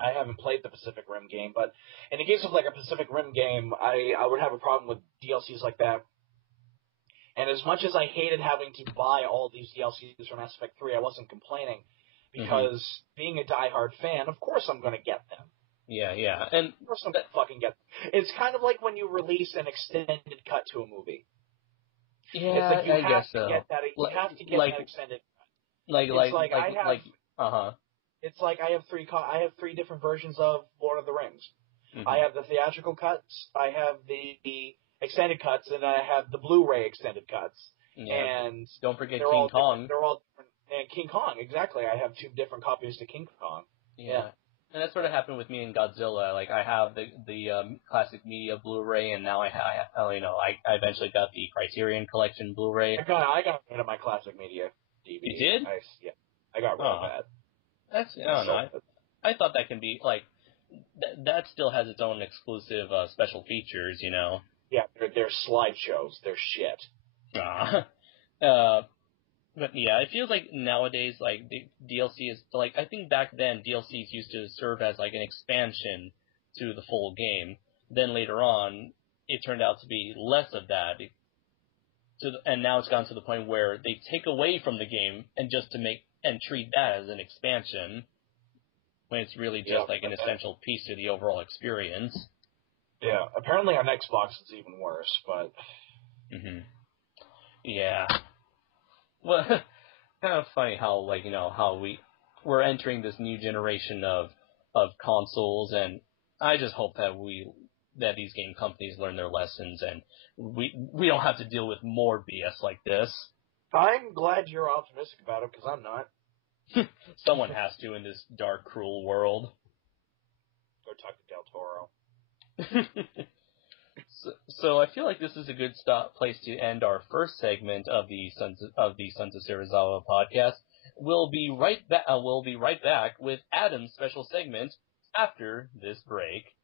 I haven't played the Pacific Rim game, but in the case of like a Pacific Rim game, I would have a problem with DLCs like that. And as much as I hated having to buy all these DLCs from Mass Effect 3, I wasn't complaining because being a diehard fan, of course I'm going to get them. Yeah, yeah. And of course I'm going to fucking get them. It's kind of like when you release an extended cut to a movie. Yeah, it's like I guess so. You have to get that extended cut. It's like I have three different versions of Lord of the Rings. Mm-hmm. I have the theatrical cuts, I have the extended cuts, and I have the Blu-ray extended cuts. Yeah. And don't forget King Kong. They're all different. And King Kong, exactly. I have 2 different copies to King Kong. Yeah. And that sort of happened with me in Godzilla. Like, I have the classic media Blu-ray, and now I eventually got the Criterion Collection Blu-ray. I got rid of my classic media DVD. You did? I got rid of that. I don't know. I thought that can be, like, that still has its own exclusive special features, you know? Yeah, they're slideshows. They're shit. But yeah, it feels like nowadays, like, the DLC is, like, I think back then DLCs used to serve as, like, an expansion to the full game. Then later on, it turned out to be less of that. And now it's gotten to the point where they take away from the game and treat that as an expansion, when it's really just like an essential piece to the overall experience. Yeah, apparently on Xbox it's even worse, but... Yeah. Well, kind of funny how, like, you know, how we're entering this new generation of consoles, and I just hope that these game companies learn their lessons, and we don't have to deal with more BS like this. I'm glad you're optimistic about it, because I'm not. Someone has to in this dark, cruel world. Go talk to Del Toro. So I feel like this is a good place to end our first segment of the Sons of Serizawa podcast. We'll be right back with Adam's special segment after this break.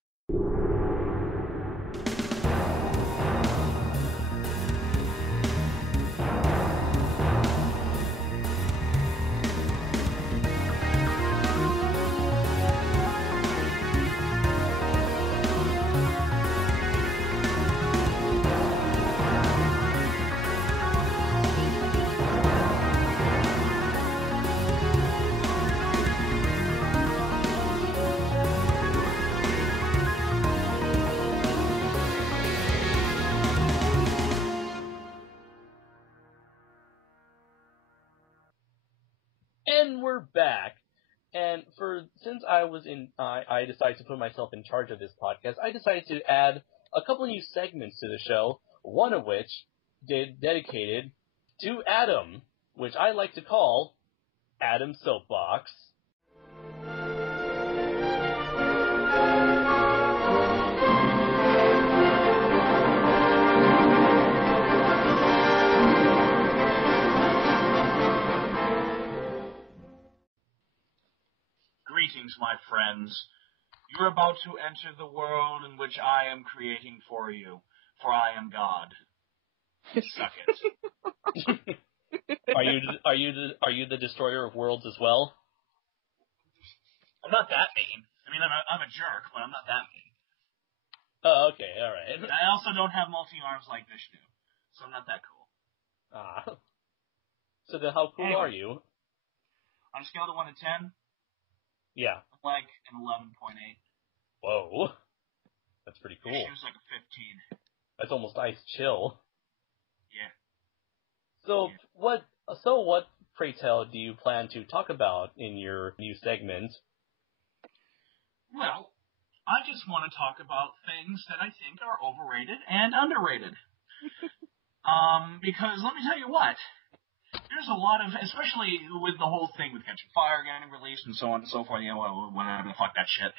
And we're back. And since I decided to put myself in charge of this podcast, I decided to add a couple of new segments to the show, one of which dedicated to Adam, which I like to call Adam's Soapbox. Greetings, my friends. You're about to enter the world in which I am creating for you, for I am God. Suck it. Are you the destroyer of worlds as well? I'm not that mean. I mean, I'm a jerk, but I'm not that mean. Oh, okay, all right. I also don't have multi-arms like Vishnu, so I'm not that cool. So then how cool are you? On a scale of 1 to 10? Yeah. I'm like an 11.8. Whoa. That's pretty cool. She was like a 15. That's almost ice chill. Yeah. So what, pray tell, do you plan to talk about in your new segment? Well, I just want to talk about things that I think are overrated and underrated. Because let me tell you what. There's a lot of, especially with the whole thing with Catching Fire getting released and so on and so forth, you know, whatever the fuck that shit.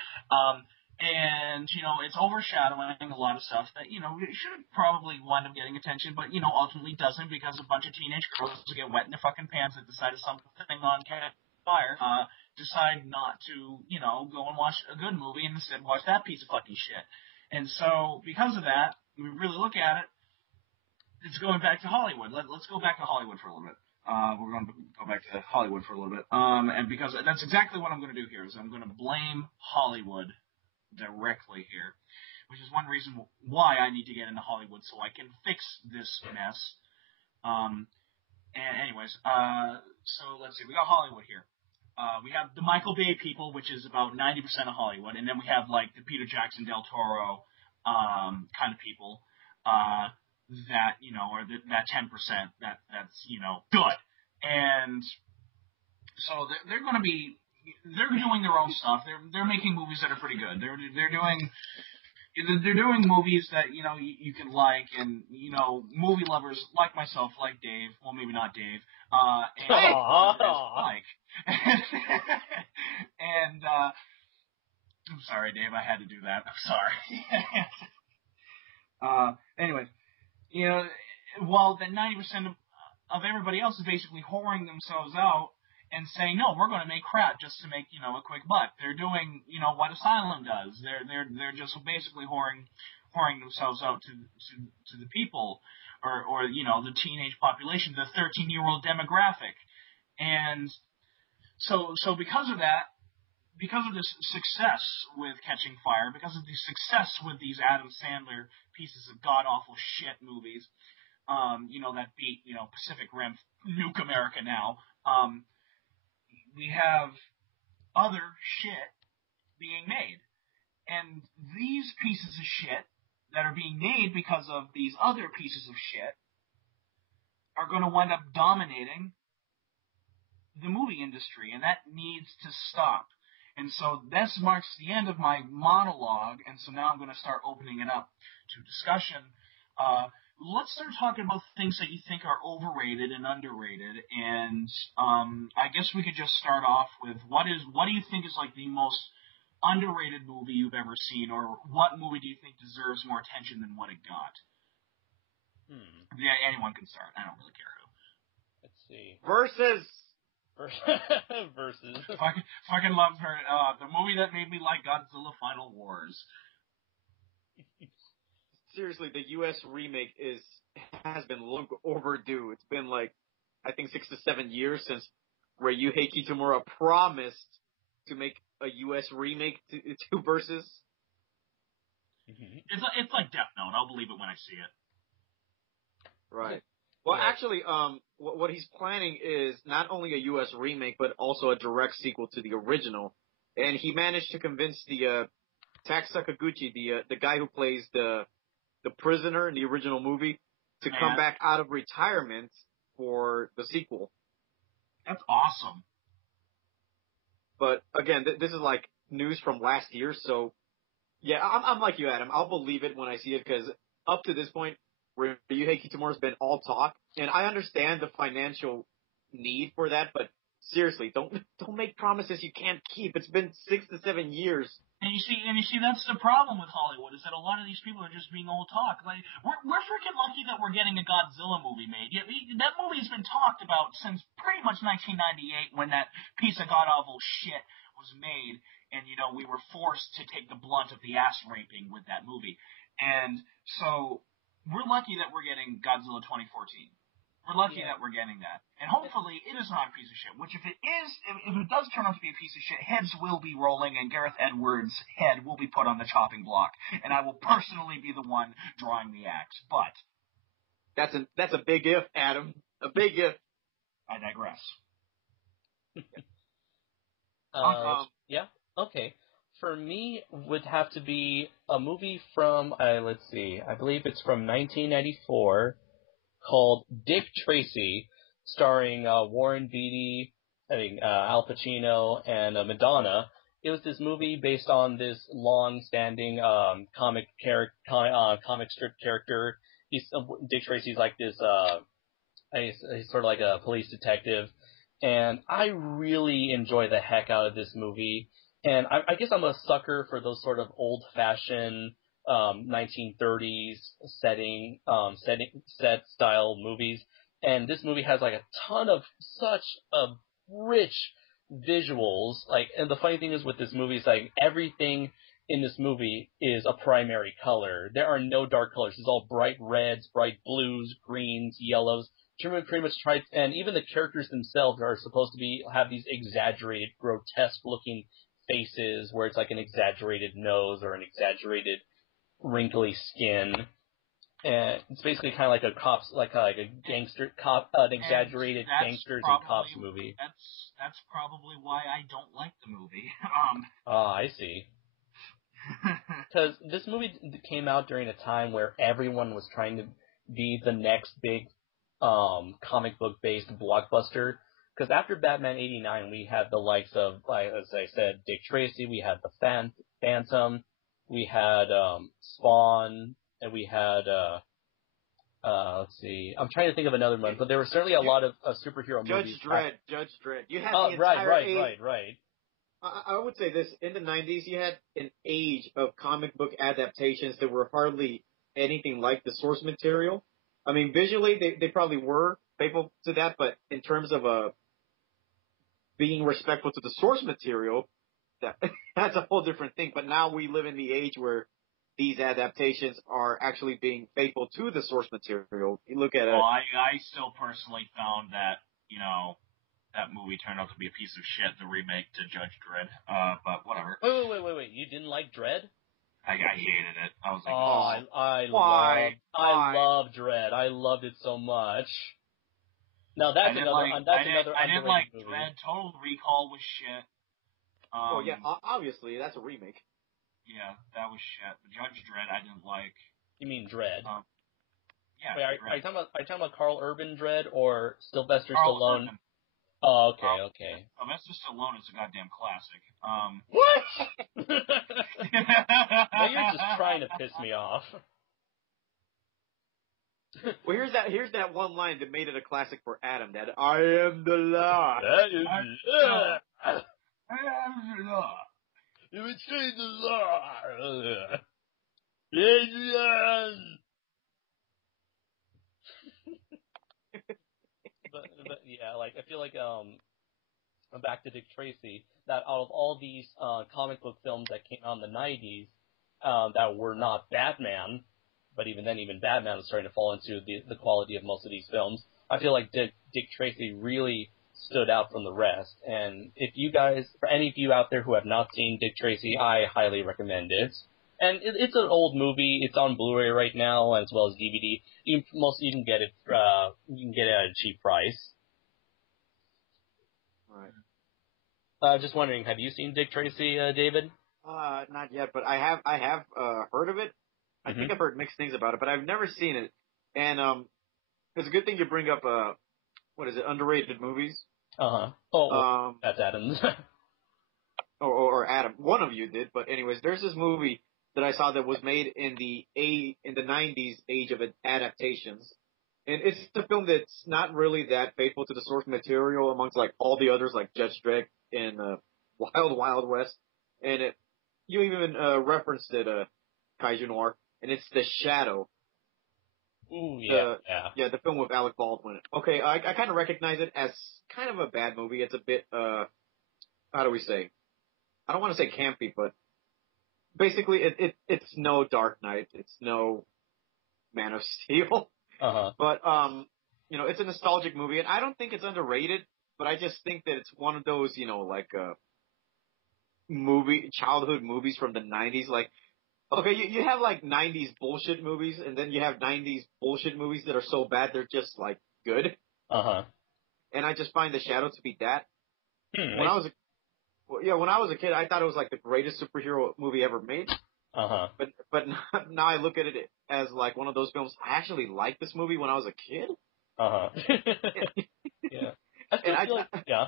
And, you know, it's overshadowing a lot of stuff that, you know, should probably wind up getting attention, but, you know, ultimately doesn't because a bunch of teenage girls get wet in their fucking pants that decided something on Catching Fire, decide not to, you know, go and watch a good movie and instead watch that piece of fucking shit. And so, because of that, we really look at it, it's going back to Hollywood. Let's go back to Hollywood for a little bit. We're going to go back to Hollywood for a little bit. And because that's exactly what I'm going to do here is I'm going to blame Hollywood directly here, which is one reason why I need to get into Hollywood so I can fix this mess. And anyways, so let's see. We got Hollywood here. We have the Michael Bay people, which is about 90% of Hollywood, and then we have like the Peter Jackson, Del Toro kind of people that are that 10% that's good. And so they're going to be doing their own stuff. They're making movies that are pretty good. They're doing movies that you can like, and movie lovers like myself, like Dave. Well, maybe not Dave. And like. And I'm sorry, Dave. I had to do that. I'm sorry. Anyways, while the 90% of everybody else is basically whoring themselves out and saying, no, we're going to make crap just to make, a quick buck. They're doing, what Asylum does. They're just basically whoring themselves out to the people or the teenage population, the 13-year-old demographic. And so because of that, because of this success with Catching Fire, because of the success with these Adam Sandler pieces of god-awful shit movies, that beat, Pacific Rim, Nuke America Now, we have other shit being made. And these pieces of shit that are being made because of these other pieces of shit are going to wind up dominating the movie industry, and that needs to stop. And so this marks the end of my monologue, and so now I'm going to start opening it up to discussion. Let's start talking about things that you think are overrated and underrated, and I guess we could just start off with what do you think is like the most underrated movie you've ever seen, or what movie do you think deserves more attention than what it got? Yeah, anyone can start. I don't really care who. Let's see. Versus. Fucking love her. The movie that made me like Godzilla Final Wars. Seriously, the U.S. remake has been long overdue. It's been like, I think 6 to 7 years since Ryuhei Kitamura promised to make a U.S. remake to Versus. It's like Death Note. I'll believe it when I see it. Right. Well, actually, what he's planning is not only a U.S. remake, but also a direct sequel to the original. And he managed to convince the Tak Sakaguchi, the guy who plays the prisoner in the original movie, to come back out of retirement for the sequel. That's awesome. But again, this is like news from last year, so yeah, I'm like you, Adam. I'll believe it when I see it, because up to this point, Ryuhei Kitamura's been all talk, and I understand the financial need for that, but seriously, don't make promises you can't keep. It's been 6 to 7 years. And you see, that's the problem with Hollywood, is that a lot of these people are just being old talk. Like, we're freaking lucky that we're getting a Godzilla movie made. Yeah, that movie's been talked about since pretty much 1998, when that piece of god-awful shit was made, and, we were forced to take the blunt of the ass raping with that movie. And so, we're lucky that we're getting Godzilla 2014. We're lucky that we're getting that. And hopefully it is not a piece of shit, which if it does turn out to be a piece of shit, heads will be rolling and Gareth Edwards' head will be put on the chopping block. And I will personally be the one drawing the axe. But that's a big if, Adam. A big if. I digress. Yeah, okay. For me, would have to be a movie from, let's see, I believe it's from 1994, called Dick Tracy, starring Warren Beatty, Al Pacino, and Madonna. It was this movie based on this long-standing comic strip character. Dick Tracy's like this, he's sort of like a police detective, and I really enjoy the heck out of this movie. And I guess I'm a sucker for those sort of old-fashioned 1930s set style movies, and this movie has like a ton of such rich visuals. Like, and the funny thing is with this movie is like everything in this movie is a primary color. There are no dark colors. It's all bright reds, bright blues, greens, yellows. Truman pretty much tried, and even the characters themselves are supposed to have these exaggerated, grotesque-looking faces, where it's like an exaggerated nose or an exaggerated, wrinkly skin. And it's basically kind of like a gangster cop, an exaggerated gangsters and cops movie. That's probably why I don't like the movie. I see. Because this movie came out during a time where everyone was trying to be the next big comic book based blockbuster. Because after Batman '89, we had the likes of, as I said, Dick Tracy. We had the Phantom. We had Spawn, and we had let's see. I'm trying to think of another one, but there were certainly a lot of superhero movies. Judge Dredd. You had the entire right. I would say this, in the 90s, you had an age of comic book adaptations that were hardly anything like the source material. I mean, visually, they probably were faithful to that, but in terms of being respectful to the source material, that's a whole different thing. But now we live in the age where these adaptations are actually being faithful to the source material. You look at it. Well, I still personally found that, that movie turned out to be a piece of shit, the remake to Judge Dredd. But whatever. Wait. You didn't like Dredd? I hated it. I was like, I love Dredd. I loved it so much. Now that's another underrated I didn't like movie. Dredd. Total Recall was shit. Obviously that's a remake. Yeah, that was shit. The Judge Dredd I didn't like. You mean Dredd? Yeah. Wait, are you talking about Carl Urban Dredd or Sylvester Carl Stallone? Urban. Oh, okay. Sylvester Stallone is a goddamn classic. What? No, you're just trying to piss me off. Well, here's that one line that made it a classic for Adam. That I am the law. That is I am the law. You would say the law. But yeah, like I feel like back to Dick Tracy, that out of all these comic book films that came out in the 90s that were not Batman, but even then, even Batman was starting to fall into the quality of most of these films. I feel like Dick Tracy really stood out from the rest. And if you guys, for any of you out there who have not seen Dick Tracy, I highly recommend it. And it's an old movie. It's on Blu-ray right now, as well as DVD. You can get it. You can get it at a cheap price. Right. Just wondering, have you seen Dick Tracy, David? Not yet, but I have heard of it. I think I've heard mixed things about it, but I've never seen it. And it's a good thing you bring up underrated movies. That's Adam's. or Adam, one of you did. But anyways, there's this movie that I saw that was made in the 90s age of adaptations. And it's a film that's not really that faithful to the source material amongst like all the others, like Judge Dredd and Wild Wild West. And you even referenced it, Kaiju Noir, and it's The Shadow. Ooh, yeah. Yeah, the film with Alec Baldwin. Okay, I kind of recognize it as kind of a bad movie. It's a bit, how do we say? I don't want to say campy, but basically it's no Dark Knight. It's no Man of Steel. But, it's a nostalgic movie, and I don't think it's underrated, but I just think that it's one of those, childhood movies from the 90s. Like, okay, you have like 90s bullshit movies, and then you have 90s bullshit movies that are so bad they're just like good. And I just find The Shadow to be that. When I was a kid, I thought it was like the greatest superhero movie ever made. But now I look at it as like one of those films. I actually liked this movie when I was a kid. Yeah. Yeah.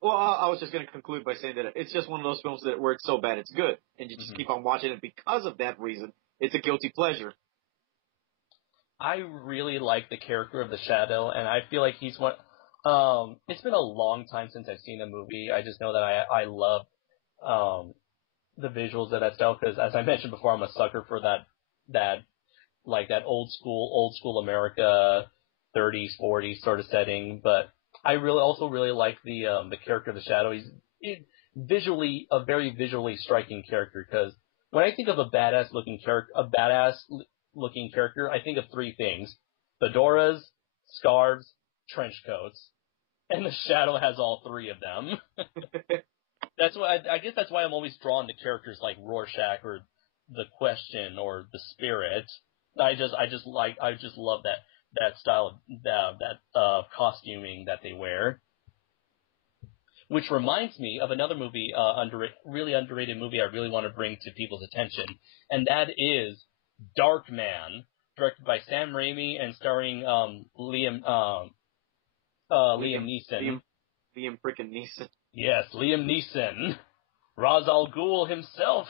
Well, I was just going to conclude by saying that it's just one of those films where it's so bad it's good, and you just keep on watching it because of that reason. It's a guilty pleasure. I really like the character of the Shadow, and I feel like he's one. It's been a long time since I've seen a movie. I just know that I love the visuals of that stuff, because as I mentioned before, I'm a sucker for that old school America, 30s, 40s sort of setting. But I also really like the character of the Shadow. a very visually striking character. Because when I think of a badass looking character, I think of three things: fedoras, scarves, trench coats, and the Shadow has all three of them. That's why I guess that's why I'm always drawn to characters like Rorschach or the Question or the Spirit. I just love that style of costuming that they wear. Which reminds me of another movie, really underrated movie I really want to bring to people's attention, and that is Darkman, directed by Sam Raimi and starring Liam Neeson. Liam frickin' Neeson. Yes, Liam Neeson. Ra's al Ghul himself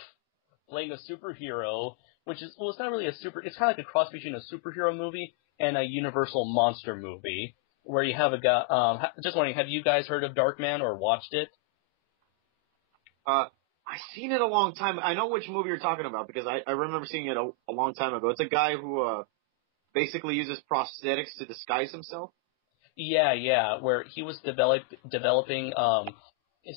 playing a superhero, which is, well, it's not really it's kind of like a cross between a superhero movie and a Universal monster movie, where you have a guy, just wondering, have you guys heard of Darkman or watched it? I've seen it a long time. I know which movie you're talking about because I remember seeing it a long time ago. It's a guy who basically uses prosthetics to disguise himself. Yeah, where he was developing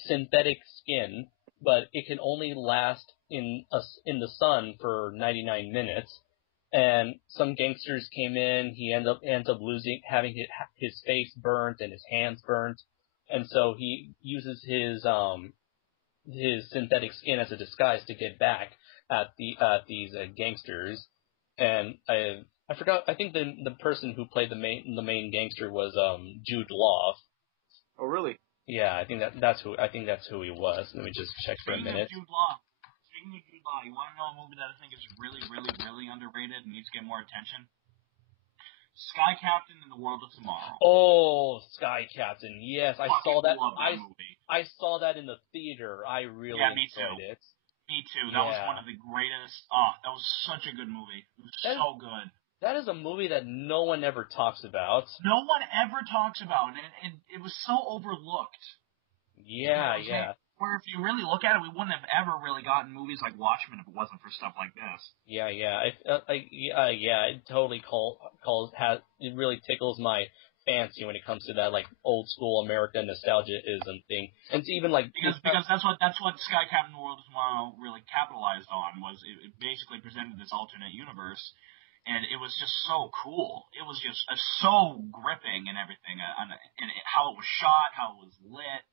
synthetic skin, but it can only last in the sun for 99 minutes. And some gangsters came in. He ends up having his face burnt and his hands burnt, and so he uses his synthetic skin as a disguise to get back at these gangsters. And I forgot. I think the person who played the main gangster was Jude Law. Oh, really? Yeah, I think that's who he was. Let me just check for a minute. Speaking of Jude Law, you want to know a movie that I think is really, really, really underrated and needs to get more attention? Sky Captain in the World of Tomorrow. Oh, Sky Captain. Yes, I saw that. Love that movie. I saw that in the theater. I really enjoyed it. Me too. That was one of the greatest. That was such a good movie. It was so good. That is a movie that no one ever talks about. No one ever talks about, and it was so overlooked. Yeah. Where if you really look at it, we wouldn't have ever really gotten movies like Watchmen if it wasn't for stuff like this. Yeah. It totally it really tickles my fancy when it comes to that like old school American nostalgia-ism thing. And it's even like because that's what Sky Captain: The World of Tomorrow really capitalized on, was it basically presented this alternate universe, and it was just so cool. It was just so gripping and everything, and how it was shot, how it was lit.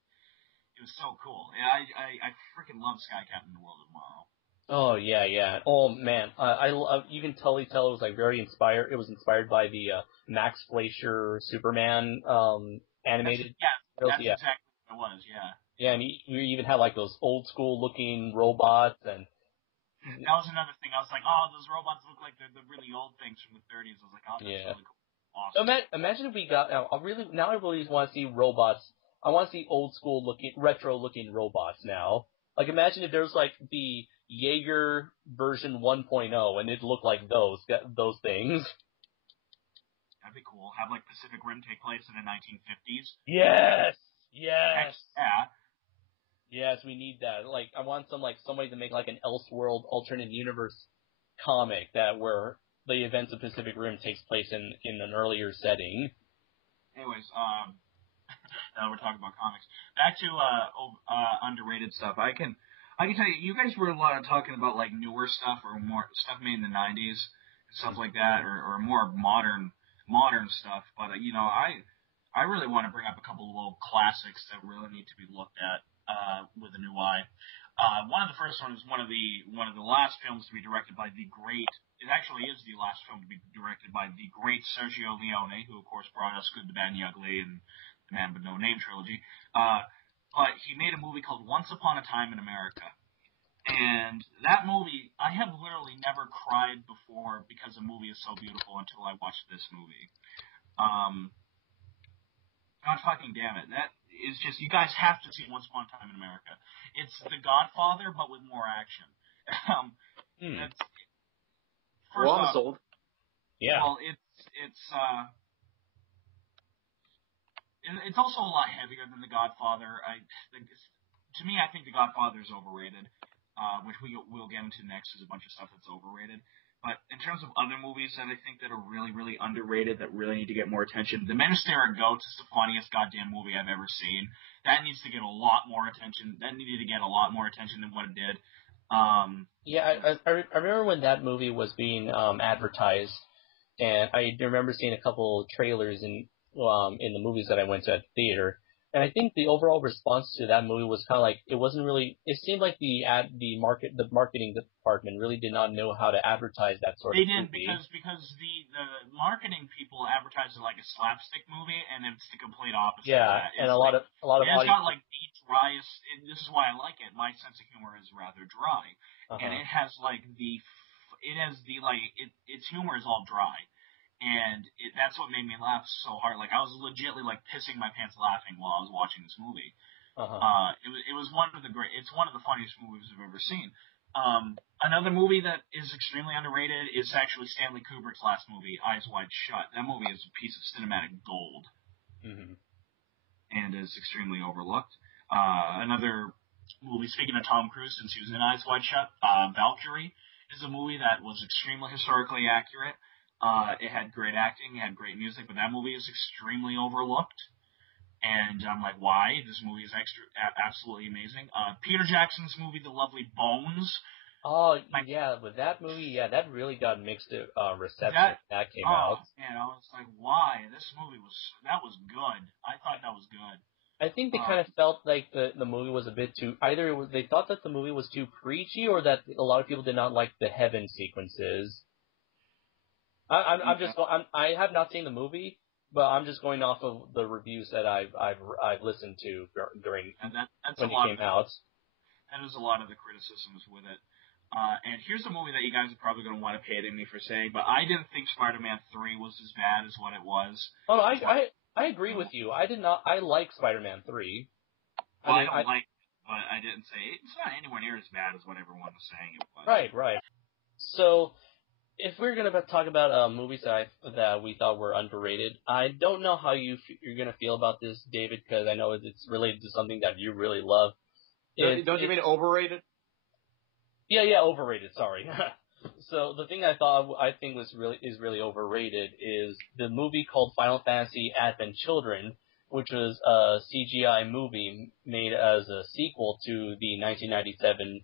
It was so cool. I freaking love Sky Captain: The World of Tomorrow. Oh yeah. Oh man, you can totally tell it was like very inspired. It was inspired by the Max Fleischer Superman animated. That's exactly what it was. Yeah. Yeah, and you even had like those old school looking robots, and that was another thing. I was like, oh, those robots look like the really old things from the 30s. I was like, oh, that's really cool. Awesome. Imagine if we got. I really want to see robots. I want to see old school retro looking robots now. Like, imagine if there's like the Jaeger version 1.0 and it looked like those things. That'd be cool. Have like Pacific Rim take place in the 1950s. Yes. Yeah. Yes, we need that. Like, I want somebody to make like an Elseworld alternate universe comic where the events of Pacific Rim takes place in an earlier setting. Anyways, now we're talking about comics. Back to underrated stuff. I can tell you, you guys were a lot of talking about like newer stuff or more stuff made in the 90s and stuff like that, or more modern stuff. But I really want to bring up a couple of old classics that really need to be looked at with a new eye. One of the first ones is one of the last films to be directed by the great. It actually is the last film to be directed by the great Sergio Leone, who of course brought us Good, the Bad, and the Ugly and The Man with No Name trilogy. But he made a movie called Once Upon a Time in America. And that movie, I have literally never cried before because the movie is so beautiful until I watched this movie. God fucking damn it. That is just, you guys have to see Once Upon a Time in America. It's The Godfather, but with more action. I'm sold. Yeah. Well, it's also a lot heavier than The Godfather. To me, I think The Godfather is overrated, which we'll get into next. There's a bunch of stuff that's overrated. But in terms of other movies that I think that are really, really underrated, that really need to get more attention, The Men Who Stare at Goats is the funniest goddamn movie I've ever seen. That needs to get a lot more attention. That needed to get a lot more attention than what it did. I remember when that movie was being advertised, and I remember seeing a couple trailers in the movies that I went to at the theater. And I think the overall response to that movie was kind of like, it wasn't really. It seemed like the marketing department really did not know how to advertise that sort of movie. They didn't because the marketing people advertised it like a slapstick movie, and it's the complete opposite. Yeah, of that. and a lot of it's got like the driest. This is why I like it. My sense of humor is rather dry, and it has like its humor is all dry. And that's what made me laugh so hard. Like, I was legitimately, like, pissing my pants laughing while I was watching this movie. It was one of the funniest movies I've ever seen. Another movie that is extremely underrated is actually Stanley Kubrick's last movie, Eyes Wide Shut. That movie is a piece of cinematic gold. And is extremely overlooked. Another movie, speaking of Tom Cruise, since he was in Eyes Wide Shut, Valkyrie is a movie that was extremely historically accurate. It had great acting, it had great music, but that movie is extremely overlooked. And I'm like, why? This movie is absolutely amazing. Peter Jackson's movie, The Lovely Bones. Oh, yeah, with that movie, that really got mixed reception that came out. And I was like, why? This movie was good. I thought that was good. I think they kind of felt like the movie was a bit too, they thought that the movie was too preachy, or that a lot of people did not like the heaven sequences. I have not seen the movie, but I'm just going off of the reviews that I've listened to during when it came out. That is a lot of the criticisms with it. And here's a movie that you guys are probably going to want to pay at me for saying, but I didn't think Spider-Man 3 was as bad as what it was. Oh, I agree with you. I like Spider-Man 3. Well, I don't like it, but I didn't say it's not anywhere near as bad as what everyone was saying it was. Right. So, if we're going to talk about movies that we thought were underrated, I don't know how you're going to feel about this, David, because I know it's related to something that you really love. Don't you mean overrated? Yeah, overrated. Sorry. So the thing I think is really overrated is the movie called Final Fantasy Advent Children, which was a CGI movie made as a sequel to the 1997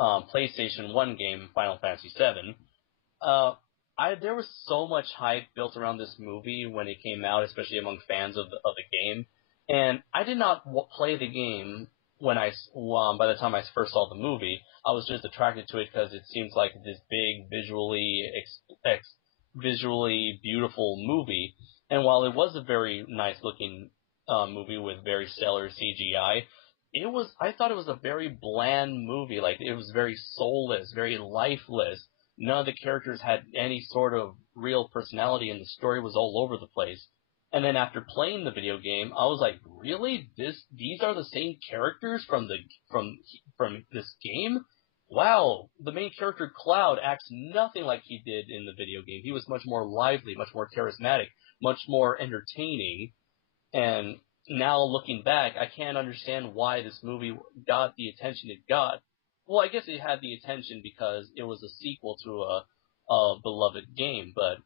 PlayStation 1 game Final Fantasy VII. There was so much hype built around this movie when it came out, especially among fans of the game, and I did not play the game by the time I first saw the movie. I was just attracted to it because it seems like this big, visually beautiful movie, and while it was a very nice looking movie with very stellar CGI, I thought it was a very bland movie. Like, it was very soulless, very lifeless. None of the characters had any sort of real personality, and the story was all over the place. And then after playing the video game, I was like, really? These are the same characters from this game? Wow, the main character Cloud acts nothing like he did in the video game. He was much more lively, much more charismatic, much more entertaining. And now looking back, I can't understand why this movie got the attention it got. Well, I guess it had the attention because it was a sequel to a beloved game, but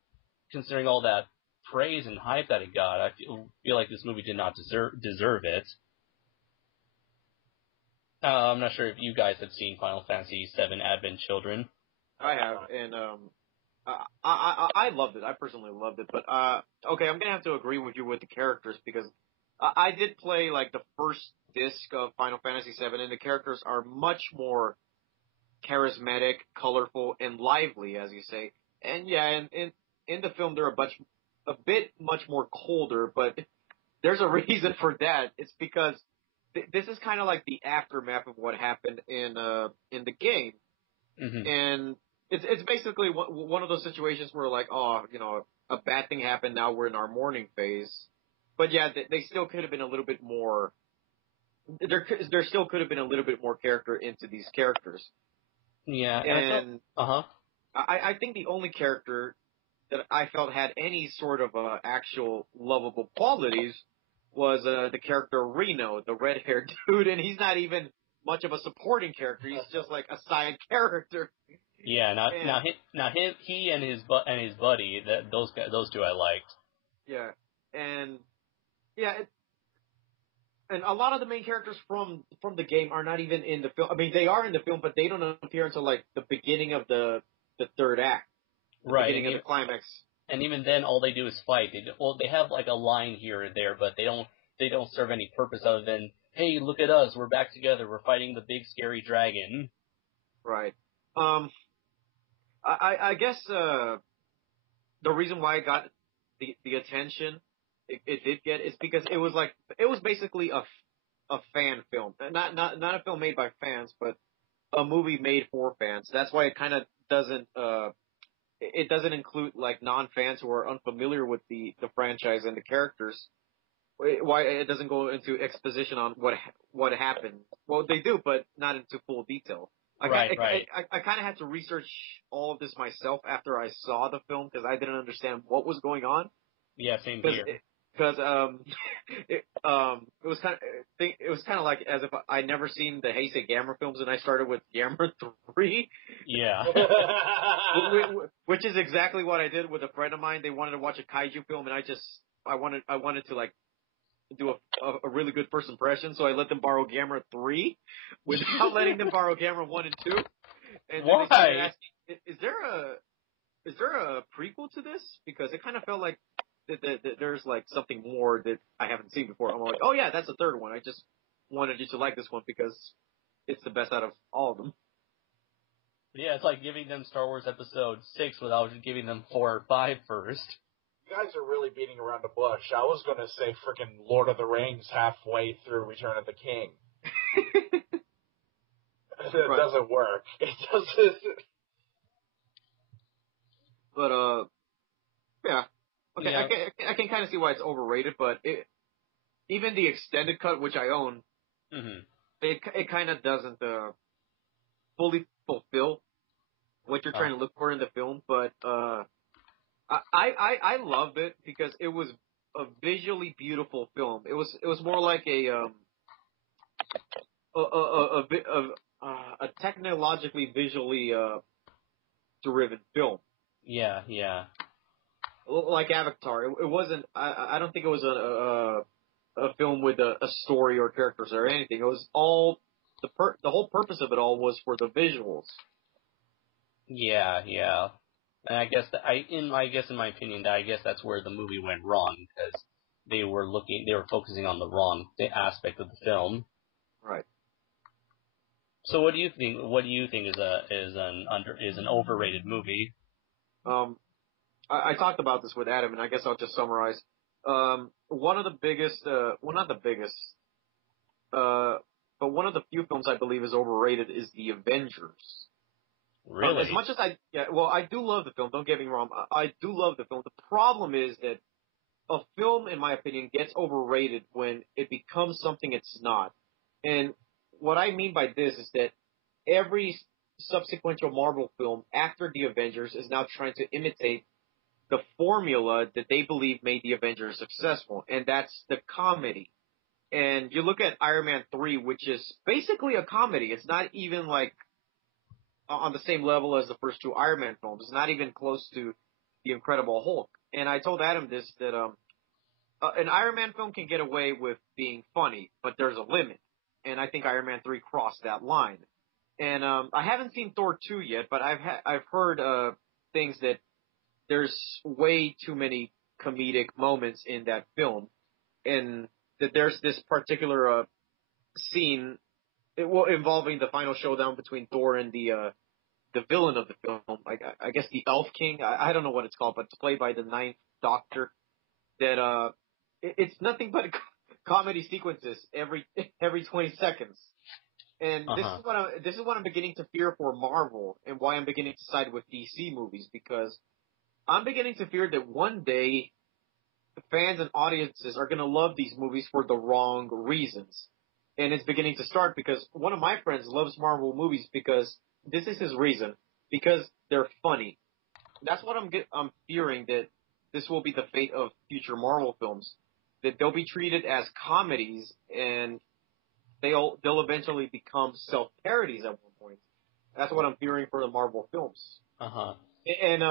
considering all that praise and hype that it got, I feel like this movie did not deserve it. I'm not sure if you guys have seen Final Fantasy VII Advent Children. I have, and I loved it. I personally loved it, but okay, I'm gonna have to agree with you with the characters because I did play like the first disc of Final Fantasy VII, and the characters are much more charismatic, colorful, and lively, as you say. And yeah, and in the film they're a bit much more colder, but there's a reason for that. It's because this is kind of like the aftermath of what happened in the game, and it's basically one of those situations where like, oh, a bad thing happened. Now we're in our mourning phase. But yeah, they still could have been a little bit more. There still could have been a little bit more character into these characters. Yeah, and I think the only character that I felt had any sort of actual lovable qualities was the character Reno, the red-haired dude, and he's not even much of a supporting character. He's just like a side character. Yeah, And, he and his buddy, those two I liked. yeah, and yeah, and a lot of the main characters from the game are not even in the film. I mean, they are in the film, but they don't appear until like the beginning of the third act, the Right, beginning of the climax. And even then, all they do is fight. They have like a line here or there, but they don't serve any purpose other than, hey, look at us, we're back together, we're fighting the big scary dragon. Right. I guess the reason why I got the attention it did get is because it was basically a fan film, not a film made by fans, but a movie made for fans. That's why it kind of doesn't include like non-fans who are unfamiliar with the franchise and the characters. Why it doesn't go into exposition on what happened. Well, they do, but not into full detail. Right. I kind of had to research all of this myself after I saw the film because I didn't understand what was going on. Yeah, same here. Because it was kind of like as if I never seen the Heisei Gamera films and I started with Gamera 3. Yeah. Which is exactly what I did with a friend of mine. They wanted to watch a kaiju film and I wanted to like do a really good first impression, so I let them borrow Gamera 3 without letting them borrow Gamera 1 and 2. And why? They started asking, is there a prequel to this? Because it kind of felt like that there's like something more that I haven't seen before. I'm like, oh yeah, that's the third one. I just wanted you to like this one because it's the best out of all of them. Yeah, it's like giving them Star Wars Episode 6 without giving them 4 or 5 first. You guys are really beating around the bush. I was going to say frickin' Lord of the Rings halfway through Return of the King. It doesn't work. It doesn't. But, yeah. Okay, Yeah. I can kind of see why it's overrated, but even the extended cut, which I own, it kind of doesn't fully fulfill what you're trying to look for in the film. But I love it because it was a visually beautiful film. It was more like a technologically visually driven film. Yeah. Like Avatar, it wasn't. I don't think it was a film with a story or characters or anything. It was all the whole purpose of it all was for the visuals. Yeah. And I guess in my opinion, that's where the movie went wrong because they were focusing on the wrong aspect of the film. Right. So what do you think? What do you think is an overrated movie? I talked about this with Adam, and I guess I'll just summarize. One of the biggest, well, not the biggest, but one of the few films I believe is overrated is The Avengers. Really? As much as I do love the film. Don't get me wrong. I do love the film. The problem is that a film, in my opinion, gets overrated when it becomes something it's not. And what I mean by this is that every subsequent Marvel film after The Avengers is now trying to imitate the formula that they believe made the Avengers successful, and that's the comedy. And you look at Iron Man 3, which is basically a comedy. It's not even like on the same level as the first two Iron Man films. It's not even close to The Incredible Hulk. And I told Adam this, that an Iron Man film can get away with being funny, but there's a limit. And I think Iron Man 3 crossed that line. And I haven't seen Thor 2 yet, but I've heard things that there's way too many comedic moments in that film, and that there's this particular scene involving the final showdown between Thor and the villain of the film. I guess the Elf King. I don't know what it's called, but it's played by the Ninth Doctor. That it's nothing but comedy sequences every 20 seconds. And this is what I'm beginning to fear for Marvel, and why I'm beginning to side with DC movies, because I'm beginning to fear that one day fans and audiences are going to love these movies for the wrong reasons. And it's beginning to start because one of my friends loves Marvel movies because this is his reason, because they're funny. That's what I'm fearing, that this will be the fate of future Marvel films, that they'll be treated as comedies and they'll eventually become self-parodies at one point. That's what I'm hearing for the Marvel films. Uh-huh. And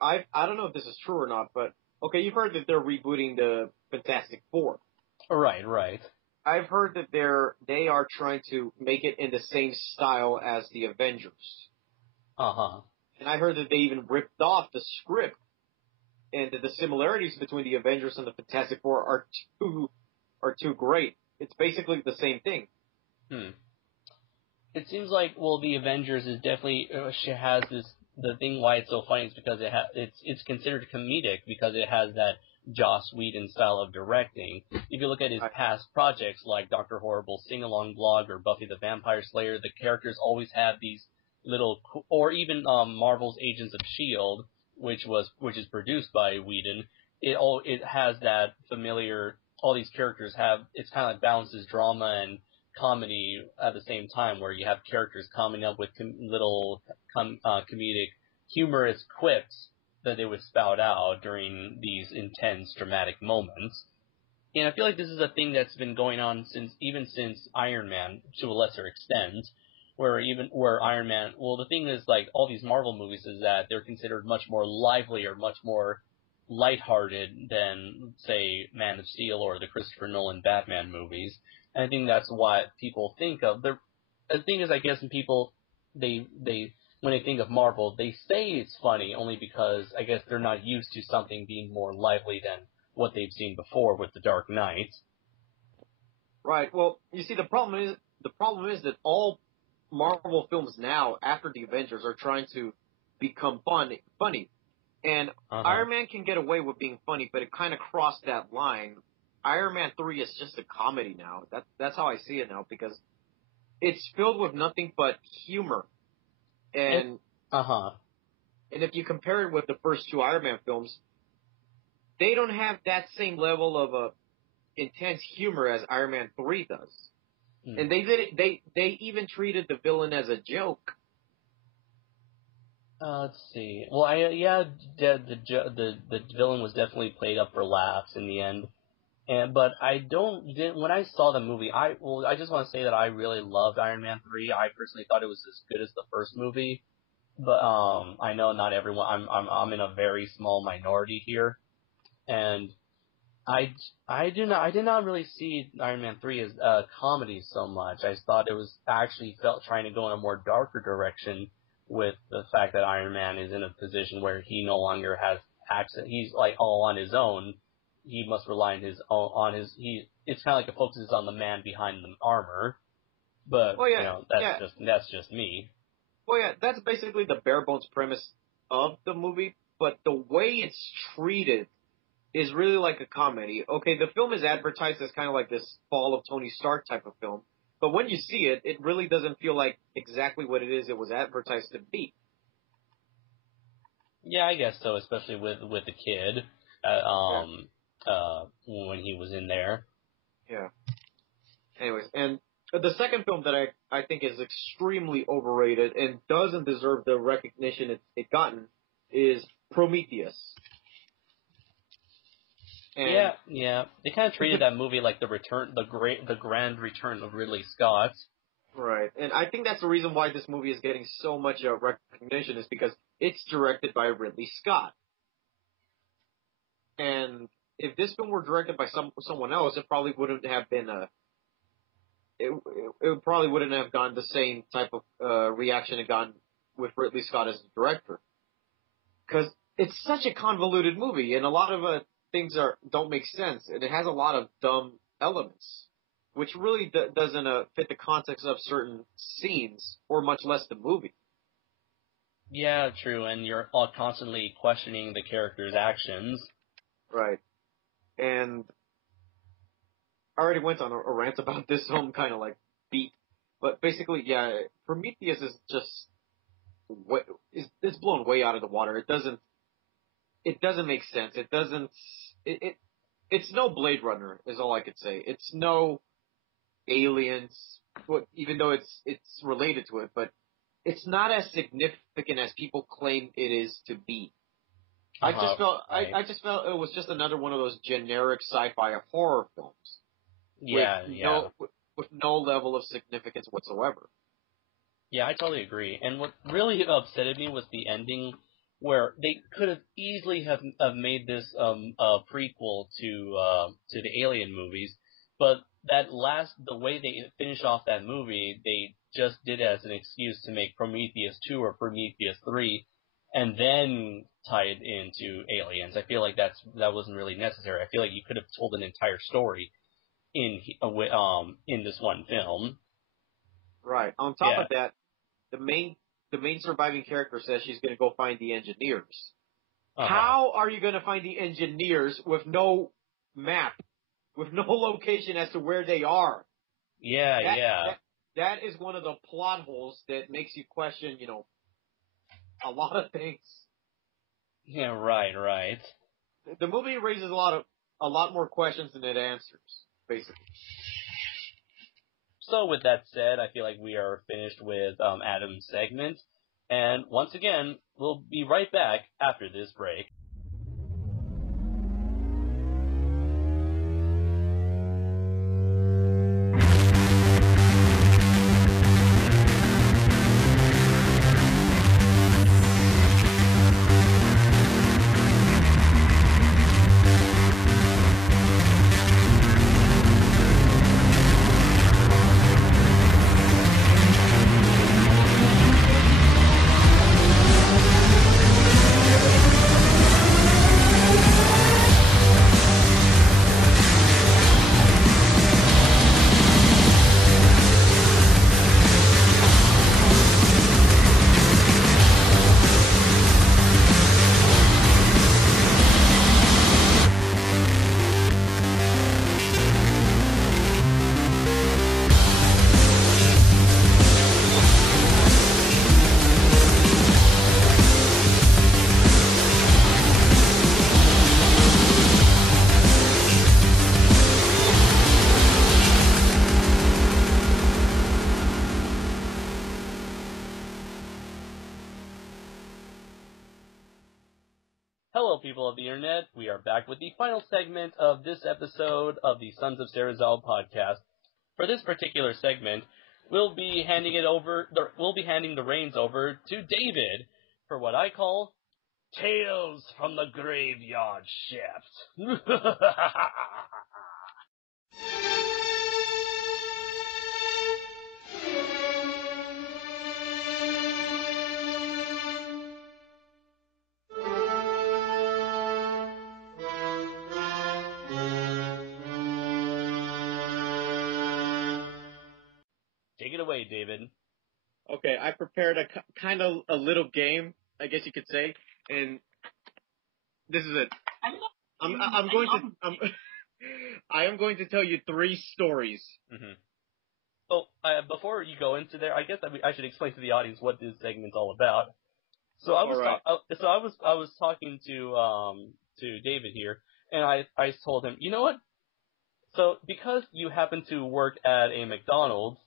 I don't know if this is true or not, but okay, you've heard that they're rebooting the Fantastic Four. Right. I've heard that they are trying to make it in the same style as the Avengers. Uh-huh. And I heard that they even ripped off the script, and that the similarities between the Avengers and the Fantastic Four are too great. It's basically the same thing. It seems like, well, the Avengers is definitely has this. The thing why it's so funny is because it's considered comedic because it has that Joss Whedon style of directing. If you look at his past projects like Dr. Horrible's sing-along blog or Buffy the Vampire Slayer, the characters always have these little, or even Marvel's Agents of S.H.I.E.L.D., which is produced by Whedon. It has that familiar. All these characters have. It's kind of like balances drama and comedy at the same time, where you have characters coming up with little comedic, humorous quips that they would spout out during these intense, dramatic moments. And I feel like this is a thing that's been going on since Iron Man, to a lesser extent, where Iron Man, well, the thing is, like, all these Marvel movies is that they're considered much more lively or much more lighthearted than, say, Man of Steel or the Christopher Nolan Batman movies. And I think that's what people think of. The thing is, I guess, when people, when they think of Marvel, they say it's funny only because, I guess, they're not used to something being more lively than what they've seen before with The Dark Knight. Right. Well, you see, the problem is that all Marvel films now, after the Avengers, are trying to become funny. And Iron Man can get away with being funny, but it kind of crossed that line. Iron Man 3 is just a comedy now. That's how I see it now, because it's filled with nothing but humor. And if you compare it with the first two Iron Man films, they don't have that same level of intense humor as Iron Man 3 does. And they even treated the villain as a joke. Let's see. Well, the villain was definitely played up for laughs in the end. But when I saw the movie, I just want to say that I really loved Iron Man 3. I personally thought it was as good as the first movie. But I know not everyone. I'm in a very small minority here, and I did not really see Iron Man 3 as a comedy so much. I thought felt trying to go in a more darker direction with the fact that Iron Man is in a position where he no longer has access. He's like all on his own. He must rely it's kind of like it focuses on the man behind the armor. But that's just me. Well, yeah, that's basically the bare bones premise of the movie, but the way it's treated is really like a comedy. Okay, the film is advertised as kind of like this Fall of Tony Stark type of film, but when you see it, it really doesn't feel like exactly what it is it was advertised to be. Yeah, I guess so, especially with the kid, when he was in there. Yeah. Anyways, and the second film that I think is extremely overrated and doesn't deserve the recognition it gotten is Prometheus. And yeah. They kind of treated that movie like the grand return of Ridley Scott. Right, and I think that's the reason why this movie is getting so much recognition is because it's directed by Ridley Scott. And if this film were directed by someone else, it probably wouldn't have been it probably wouldn't have gotten the same type of reaction it got with Ridley Scott as the director. Because it's such a convoluted movie, and a lot of things don't make sense, and it has a lot of dumb elements, which really doesn't fit the context of certain scenes, or much less the movie. Yeah, true, and you're all constantly questioning the character's actions. Right. And I already went on a rant about this, so I'm kind of like beat. But basically, yeah, Prometheus is just it's blown way out of the water. It doesn't make sense. It's no Blade Runner is all I could say. It's no Aliens, even though it's related to it, but it's not as significant as people claim it is to be. I just felt it was just another one of those generic sci-fi horror films. With no level of significance whatsoever. Yeah, I totally agree. And what really upsetted me was the ending, where they could have easily have made this a prequel to the Alien movies, but the way they finish off that movie, they just did it as an excuse to make Prometheus 2 or Prometheus 3, and then tie it into Aliens. I feel like that wasn't really necessary. I feel like you could have told an entire story in this one film. Right. On top of that, the main surviving character says she's going to go find the engineers. Uh-huh. How are you going to find the engineers with no map, with no location as to where they are? That is one of the plot holes that makes you question, a lot of things. Yeah, right. The movie raises a lot more questions than it answers, basically. So with that said, I feel like we are finished with Adam's segment. And once again, we'll be right back after this break. Hello, people of the internet. We are back with the final segment of this episode of the Sons of Serizawa Podcast. For this particular segment, we'll be handing the reins over to David for what I call Tales from the Graveyard Shift. Take it away, David. Okay, I prepared a little game, I guess you could say, and this is it. I am going to tell you 3 stories. Mm-hmm. Oh, before you go into there, I guess I should explain to the audience what this segment's all about. So I was talking to David here, and I told him, you know what? So because you happen to work at a McDonald's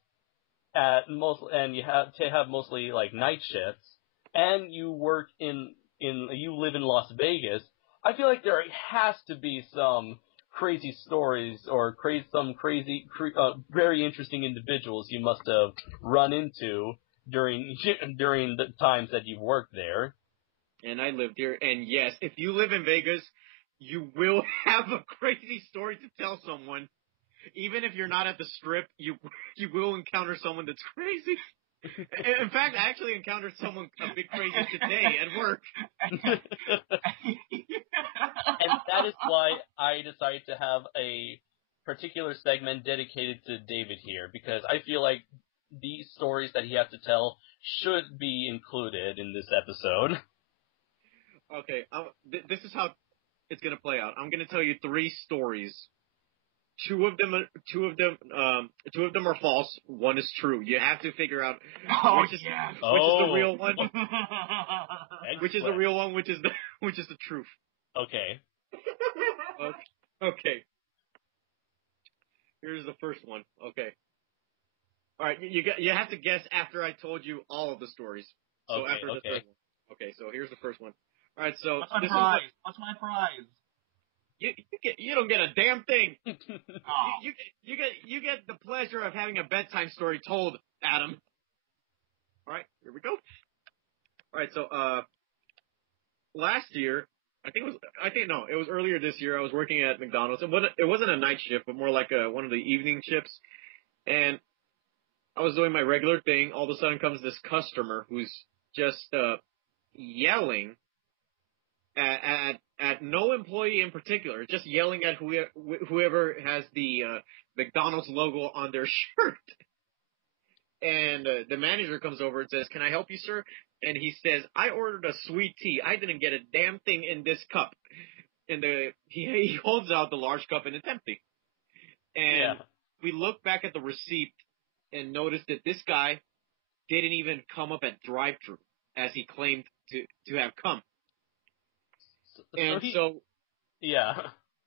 and you have to have mostly like night shifts, and you work you live in Las Vegas, I feel like there has to be some crazy stories or some crazy, very interesting individuals you must have run into during the times that you've worked there. And I lived here, and yes, if you live in Vegas, you will have a crazy story to tell someone. Even if you're not at the Strip, you will encounter someone that's crazy. In fact, I actually encountered someone a bit crazy today at work. And that is why I decided to have a particular segment dedicated to David here, because I feel like these stories that he has to tell should be included in this episode. Okay, this is how it's going to play out. I'm going to tell you 3 stories. Two of them are false. One is true. You have to figure out which is the real one, which is the real one, which is the truth. Okay. Okay. Here's the first one. Okay. All right. You have to guess after I told you all of the stories. So after the third one. Okay. So here's the first one. All right. So what's my prize? What's my prize? You don't get a damn thing. Oh. You get the pleasure of having a bedtime story told, Adam. All right, here we go. All right, so last year, it was earlier this year. I was working at McDonald's. It wasn't a night shift, but more like one of the evening shifts. And I was doing my regular thing. All of a sudden comes this customer who's just yelling at no employee in particular, just yelling at whoever has the McDonald's logo on their shirt. And the manager comes over and says, "Can I help you, sir?" And he says, "I ordered a sweet tea. I didn't get a damn thing in this cup." And he holds out the large cup and it's empty. And we look back at the receipt and notice that this guy didn't even come up at drive-thru as he claimed to have come.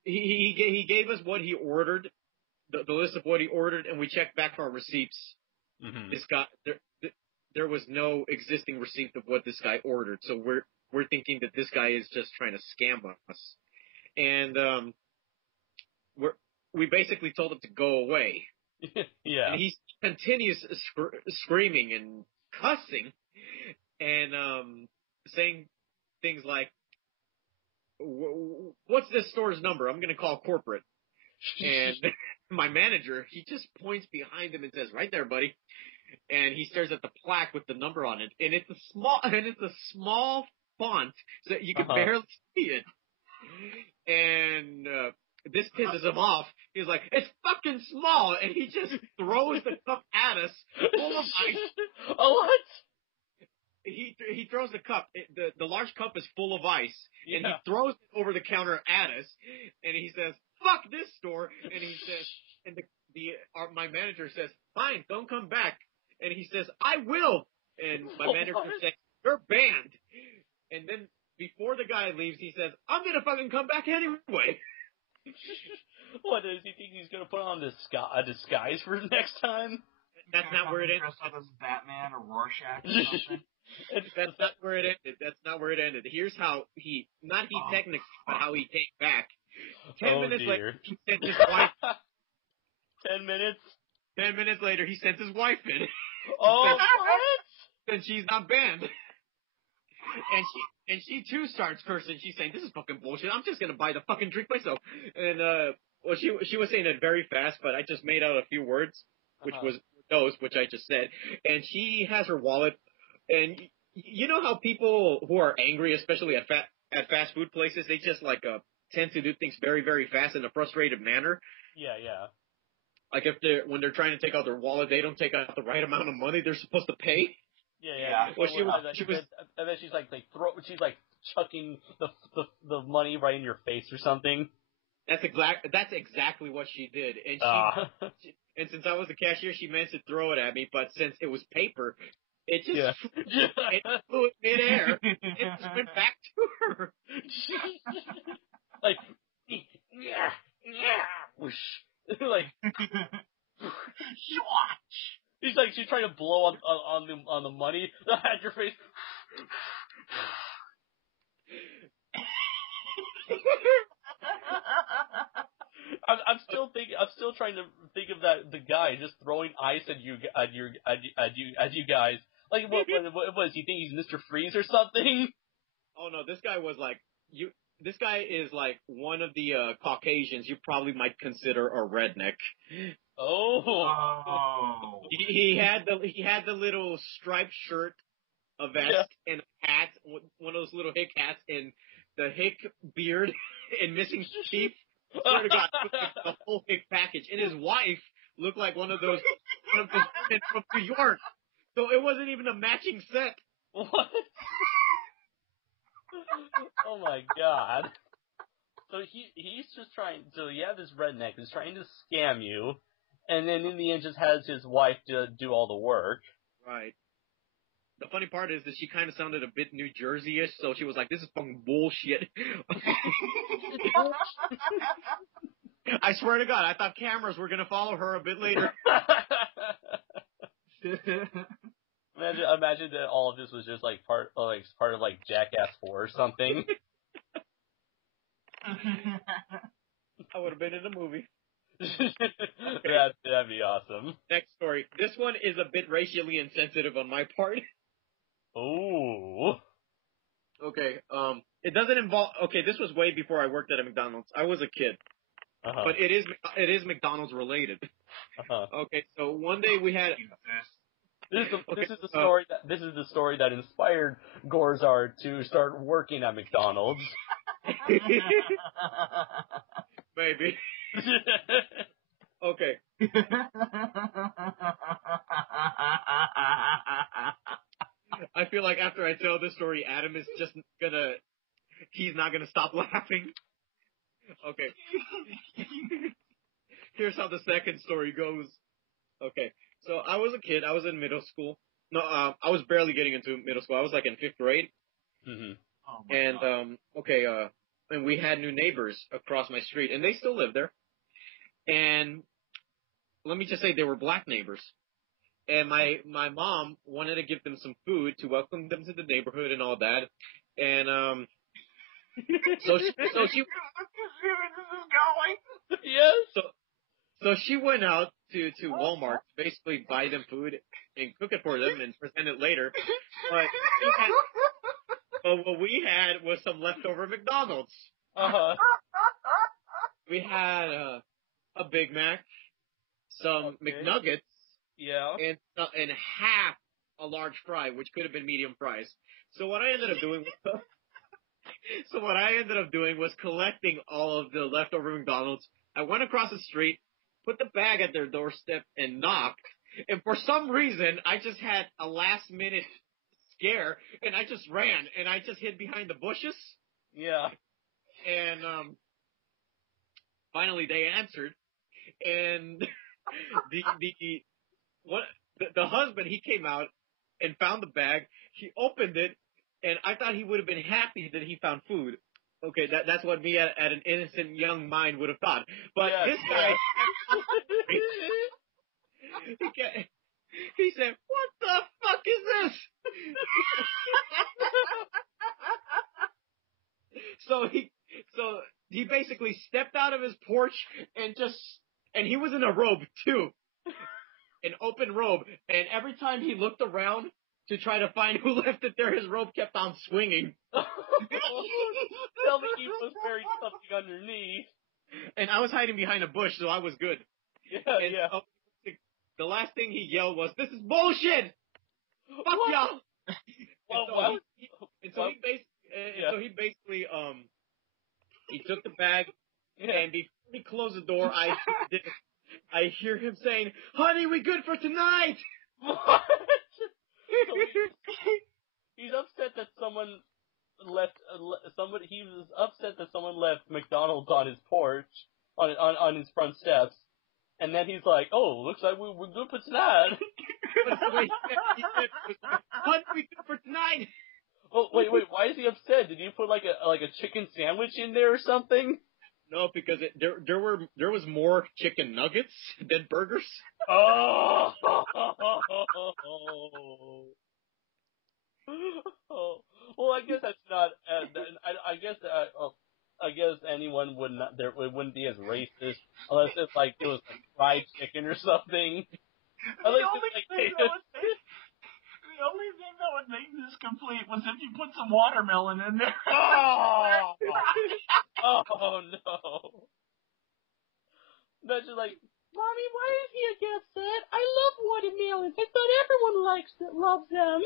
He gave us what he ordered, the list of what he ordered, and we checked back our receipts. Mm-hmm. This guy, there was no existing receipt of what this guy ordered, so we're thinking that this guy is just trying to scam us, and we basically told him to go away. And he continues screaming and cussing, and saying things like, "What's this store's number? I'm going to call corporate." And my manager, he just points behind him and says, "Right there, buddy." And he stares at the plaque with the number on it, and it's a small font so you can barely see it. And this pisses him off. He's like, "It's fucking small," and he just throws the cup at us full of ice. Oh, what? He throws the cup. The large cup is full of ice, and he throws it over the counter at us. And he says, "Fuck this store!" And he says, and my manager says, "Fine, don't come back." And he says, "I will." And my manager says, "You're banned." And then before the guy leaves, he says, "I'm gonna fucking come back anyway." What, does he think he's gonna put on a disguise for next time? That's not where it ended. Dressed up as Batman or Rorschach or something. That's not where it ended. That's not where it ended. Here's how technically, but how he came back. 10 minutes later, he sent his wife. 10 minutes? 10 minutes later, he sent his wife in. Oh, what? And she's not banned. And she too starts cursing. She's saying, "This is fucking bullshit. I'm just gonna buy the fucking drink myself." And well, she was saying it very fast, but I just made out a few words, which was those, which I just said. And she has her wallet. And you know how people who are angry, especially at fast food places, they just tend to do things very, very fast in a frustrated manner. Yeah. Like when they're trying to take out their wallet, they don't take out the right amount of money they're supposed to pay. Yeah. Well, and then she's like chucking the money right in your face or something. That's exactly what she did. And and since I was the cashier, she meant to throw it at me, but since it was paper, it just it flew in midair. It just went back to her. Like, whoosh. Like, she's trying to blow on the money at your face. I'm still trying to think of the guy just throwing ice at you guys. Like, what does he think he's Mr. Freeze or something? Oh no, this guy was like This guy is like one of the Caucasians you probably might consider a redneck. Oh. He had the little striped shirt, a vest, and a hat, one of those little hick hats, and the hick beard and missing teeth. Swear to God, the whole hick package. And his wife looked like one of those women from New York. So it wasn't even a matching set. What? Oh my God. So he's just trying, so you have this redneck who's trying to scam you, and then in the end just has his wife do all the work. Right. The funny part is that she kind of sounded a bit New Jersey-ish, so she was like, "This is fucking bullshit." I swear to God, I thought cameras were going to follow her a bit later. Imagine that all of this was just like part of like Jackass 4 or something. I would have been in the movie. That'd be awesome. Next story. This one is a bit racially insensitive on my part. Ooh. Okay, it doesn't involve, okay, this was way before I worked at a McDonald's. I was a kid. Uh-huh. But it is McDonald's related. Uh-huh. Okay, so one day we had... This is the story that inspired Gorizard to start working at McDonald's. Maybe. Okay. I feel like after I tell this story, Adam is just he's not gonna stop laughing. Okay. Here's how the second story goes. Okay. So I was a kid. I was in middle school. No, I was barely getting into middle school. I was like in 5th grade. Mm-hmm. Oh And, God. and we had new neighbors across my street, and they still live there. And let me just say they were black neighbors. And my mom wanted to give them some food to welcome them to the neighborhood and all that. And, so she This is going. Yes. So she went out to Walmart to basically buy them food and cook it for them and present it later. But what we had was some leftover McDonald's. Uh-huh. We had a Big Mac, some McNuggets, Yeah. and half a large fry, which could have been medium fries. So what I ended up doing was collecting all of the leftover McDonald's. I went across the street, put the bag at their doorstep, and knocked. And for some reason, I just had a last-minute scare, and I just ran, and I just hid behind the bushes. Yeah. And finally, they answered, and the husband, he came out and found the bag. He opened it, and I thought he would have been happy that he found food. Okay, that's what me at an innocent young mind would have thought. But this guy, he said, "What the fuck is this?" So he basically stepped out of his porch and he was in a robe too, an open robe. And every time he looked around to try to find who left it there, his robe kept on swinging. Tell me he was wearing something underneath. And I was hiding behind a bush, so I was good. Yeah. The last thing he yelled was, "This is bullshit! Fuck y'all!" So he basically he took the bag, and before he closed the door, I hear him saying, "Honey, we good for tonight." What? So he's upset that someone left. He was upset that someone left McDonald's on his porch, on his front steps, and then he's like, "Oh, looks like we're good for tonight." He said, "Honey, we good for tonight." Oh, wait, why is he upset? Did you put like a chicken sandwich in there or something? No, because there was more chicken nuggets than burgers. Oh. Well, I guess that's not. I guess anyone would not. It wouldn't be as racist unless it was like fried chicken or something. The only thing that would make this complete was if you put some watermelon in there. Oh, oh no! That's just like, Mommy, why is he against that? I love watermelons. I thought everyone loves them.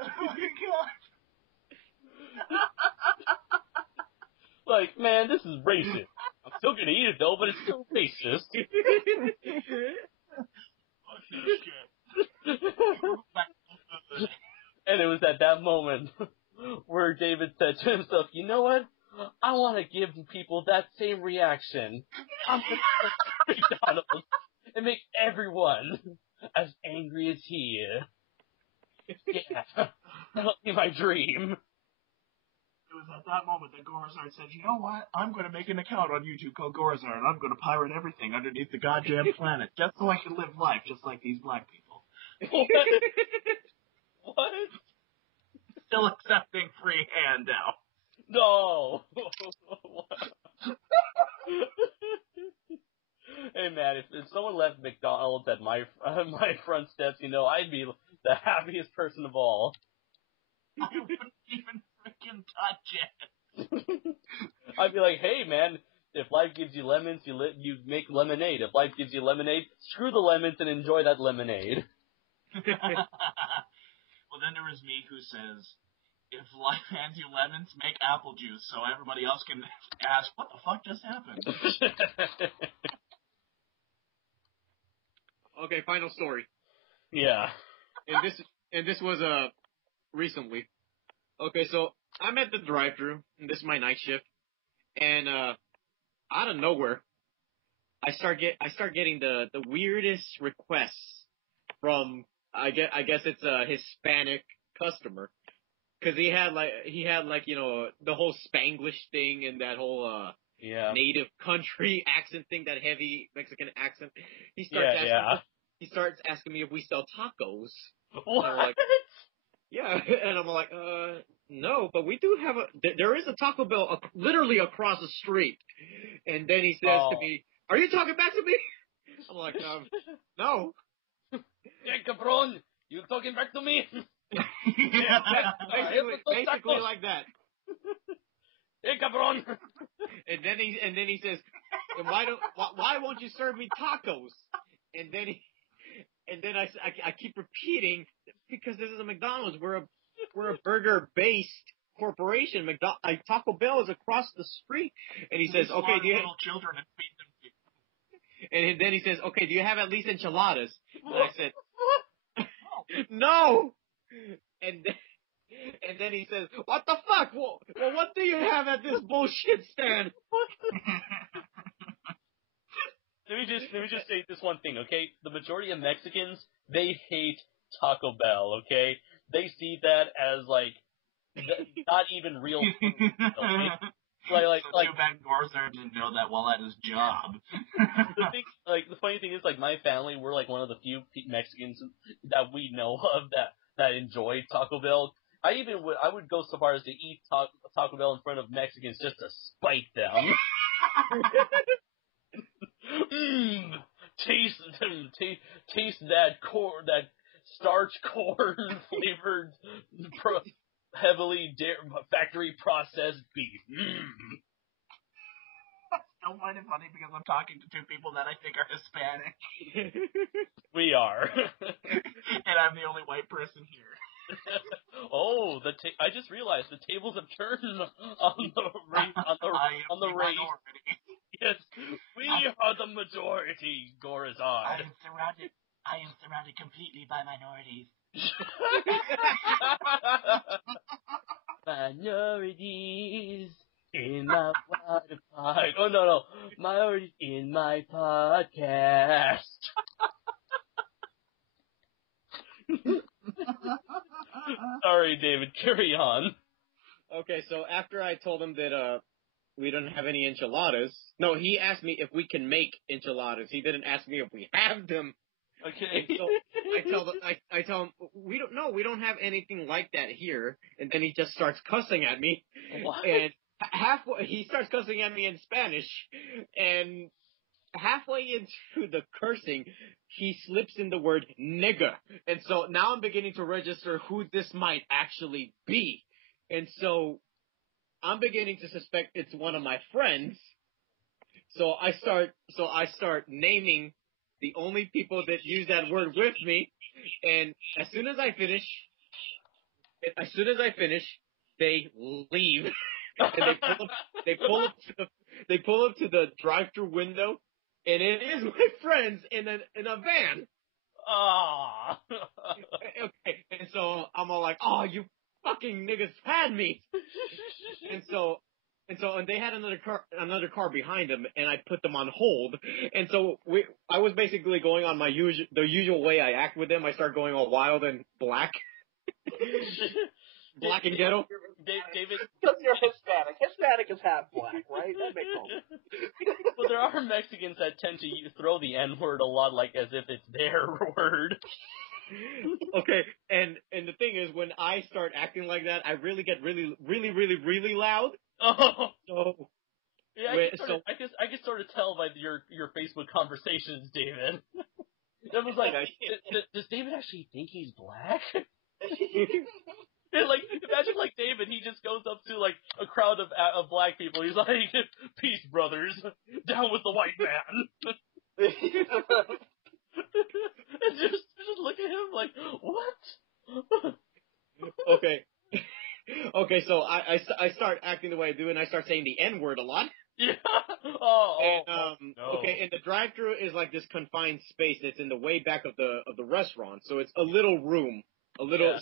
Oh my God! Like, man, this is racist. I'm still gonna eat it though, but it's still racist. And it was at that moment where David said to himself, "You know what? I want to give people that same reaction. I'm going to McDonald's and make everyone as angry as he is. Yeah, that'll be my dream." It was at that moment that Gorizard said, "You know what? I'm going to make an account on YouTube called Gorizard, and I'm going to pirate everything underneath the goddamn planet, just so I can live life just like these black people." What? Still accepting free handouts. No. Hey man, if someone left McDonald's at my front steps, I'd be the happiest person of all. I wouldn't even freaking touch it. I'd be like, hey man, if life gives you lemons, you make lemonade. If life gives you lemonade, screw the lemons and enjoy that lemonade. Well, then there was me who says, if life hands you lemons, make apple juice so everybody else can ask, what the fuck just happened? Okay, final story. Yeah. And this was recently. Okay, so I'm at the drive-thru, and this is my night shift, and out of nowhere, I start getting the weirdest requests from I guess it's a Hispanic customer, because he had like the whole Spanglish thing and that whole native country accent thing, that heavy Mexican accent. He starts asking me if we sell tacos. What? And I'm like, yeah, and I'm like, no, but we do have there is a Taco Bell literally across the street. And then he says to me, "Are you talking back to me?" I'm like, no. Hey, cabron, you talking back to me? basically like that. Hey, cabron. And then he says, why won't you serve me tacos? And then I keep repeating, because this is a McDonald's. We're a burger-based corporation. Taco Bell is across the street. And he says, okay, do you little children and feed them to. And then he says, okay, do you have at least enchiladas? And I said, no. And then he says, what the fuck? Well, what do you have at this bullshit stand? Let me just say this one thing, okay? The majority of Mexicans, they hate Taco Bell, okay? They see that as like not even real food. Okay? Like too bad Gorizard didn't know that while at his job. The funny thing is, like, my family, we're like one of the few Mexicans that we know of that enjoy Taco Bell. I would go so far as to eat Taco Bell in front of Mexicans just to spite them. Taste that starch corn flavored heavily factory processed beef. I don't find it funny because I'm talking to two people that I think are Hispanic. We are. And I'm the only white person here. Oh, I just realized the tables have turned on the race. Yes, we are the majority, Gorizard. I am surrounded completely by minorities. Minorities in my water park. Oh, no. Minorities in my podcast. Sorry, David. Carry on. Okay, so after I told him that we don't have any enchiladas, no, he asked me if we can make enchiladas. He didn't ask me if we have them. Okay. And so I tell him we don't have anything like that here. And then he just starts cussing at me. What? And halfway he starts cussing at me in Spanish, and halfway into the cursing, he slips in the word nigga. And so now I'm beginning to register who this might actually be. And so I'm beginning to suspect it's one of my friends. So I start naming the only people that use that word with me. And as soon as I finish, they leave. And they pull up to the drive-thru window, and it is my friends in a van. Ah. Okay, and so I'm all like, "Oh, you fucking niggas had me!" And they had another car behind them, and I put them on hold. And so I was basically going on the usual way I act with them. I start going all wild and black. Black and ghetto. David, because you're Hispanic. Hispanic is half black, right? That makes sense. Well, there are Mexicans that tend to throw the N-word a lot, like as if it's their word. Okay, and the thing is, when I start acting like that, I really get really, really, really, really loud. Oh. Yeah, I can sort of tell by your Facebook conversations, David. It was like, does David actually think he's black? And, like, imagine, like, David, he just goes up to, like, a crowd of black people. He's like, peace, brothers. Down with the white man. And just look at him like, what? Okay. Okay, so I start acting the way I do, and I start saying the N-word a lot. Yeah. No. Okay, and the drive-thru is like this confined space that's in the way back of the restaurant. So it's a little room, a little,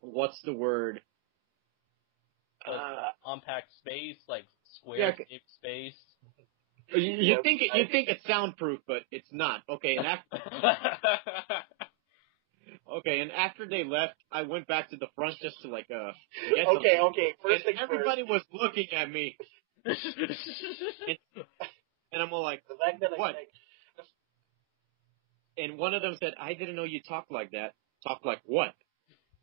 what's the word? Compact space, like square-shaped space. You think it's soundproof, but it's not. Okay, and after they left, I went back to the front just to like get something. Okay. First thing everybody was looking at me, and I'm all like, "What?" And one of them said, "I didn't know you talked like that. Talk like what?"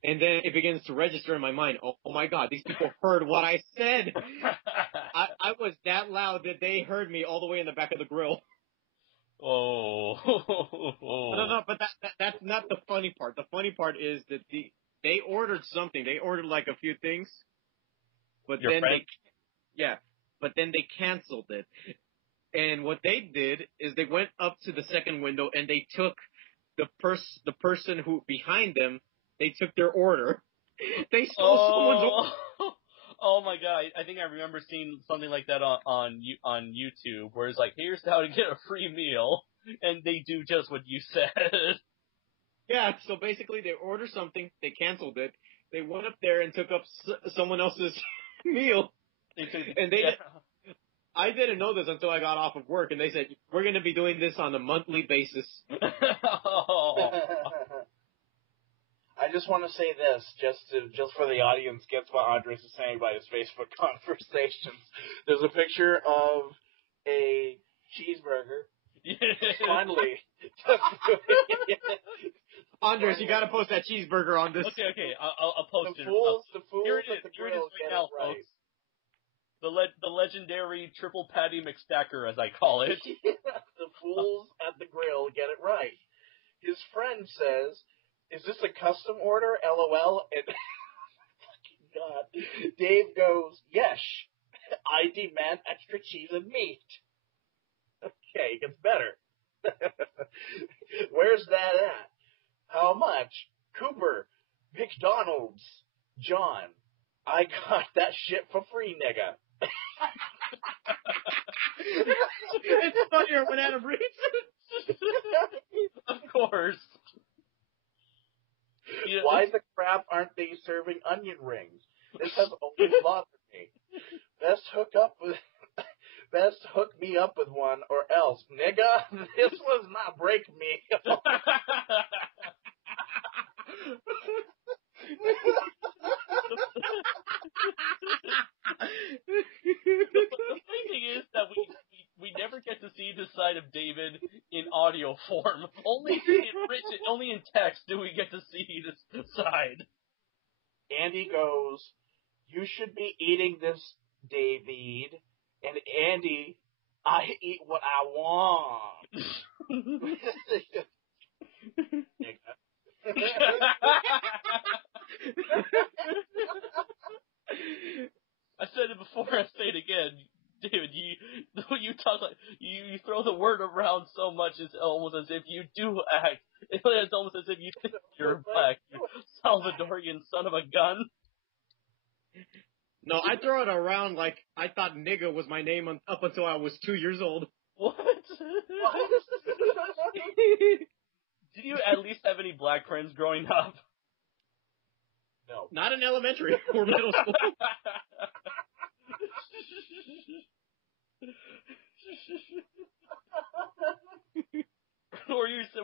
And then it begins to register in my mind. Oh my God, these people heard what I said. I was that loud that they heard me all the way in the back of the grill. Oh. No, but that's not the funny part. The funny part is that they ordered something. They ordered like a few things, but then they canceled it. And what they did is they went up to the second window and they took the person who behind them. They took their order. They stole someone's order. Oh my God! I think I remember seeing something like that on YouTube, where it's like, here's how to get a free meal, and they do just what you said. Yeah, so basically they ordered something, they canceled it, they went up there and took up someone else's meal, I didn't know this until I got off of work, and they said, we're going to be doing this on a monthly basis. I just want to say this, just for the audience gets what Andres is saying by his Facebook conversations. There's a picture of a cheeseburger. Finally. Andres, you got to post that cheeseburger on this. Okay, I'll post it. The fools at the grill get it right. The legendary triple patty McStacker, as I call it. The fools at the grill get it right. His friend says, "Is this a custom order? LOL." And fucking God, Dave goes, "Yes, I demand extra cheese and meat." Okay, it gets better. Where's that at? How much? Cooper, McDonald's, John. I got that shit for free, nigga. It's funnier when Adam reads it. Of course. Why the crap aren't they serving onion rings? This has always bothered me. Best hook me up with one or else. Nigga, this was not break me. The funny thing is that we never get to see this side of David in audio form. Only in text do we get to see this side. Andy goes, "You should be eating this, David." And Andy, "I eat what I want." I said it before, I say it again. David, you talk like you throw the word around so much, it's almost as if you do act. It's almost as if you think you're black, you Salvadorian son of a gun. No, I throw it around like I thought nigga was my name up until I was 2 years old. What? Did you at least have any black friends growing up? No. Not in elementary or middle school.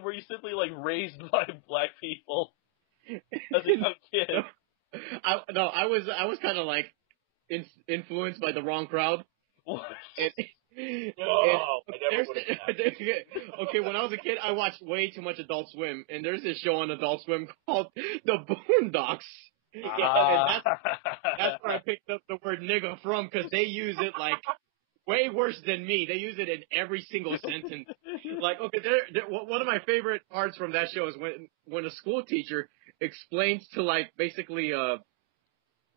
Were you simply like raised by black people as a young kid? I was kind of like influenced by the wrong crowd. What? Okay, when I was a kid, I watched way too much Adult Swim, and there's this show on Adult Swim called The Boondocks. And that's where I picked up the word nigga from, because they use it like way worse than me. They use it in every single sentence. Like, okay, one of my favorite parts from that show is when a school teacher explains to, like, basically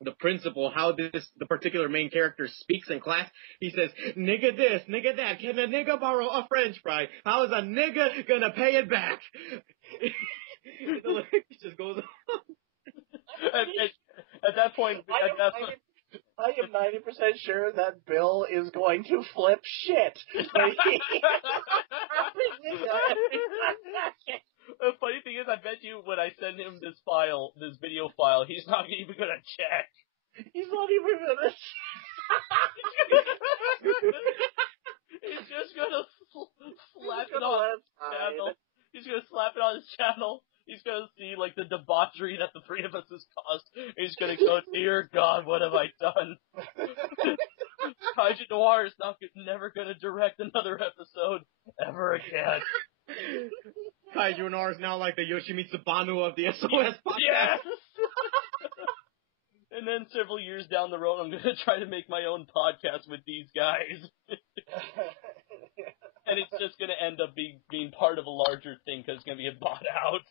the principal how the particular main character speaks in class. He says, nigga this, nigga that, can a nigga borrow a french fry? How is a nigga gonna pay it back? It just goes on. At that point, I am 90% sure that Bill is going to flip shit. The funny thing is, I bet you when I send him this video file, he's not even gonna check. He's not even gonna. He's just gonna slap it on his channel. He's gonna slap it on his channel. He's gonna see, like, the debauchery that the three of us has caused. He's gonna go, dear God, what have I done? Kaiju Noir is never gonna direct another episode ever again. Kaiju Noir is now like the Yoshimitsu Banu of the SOS podcast. Yes! And then several years down the road, I'm gonna try to make my own podcast with these guys. And it's just gonna end up being part of a larger thing, because it's gonna get bought out.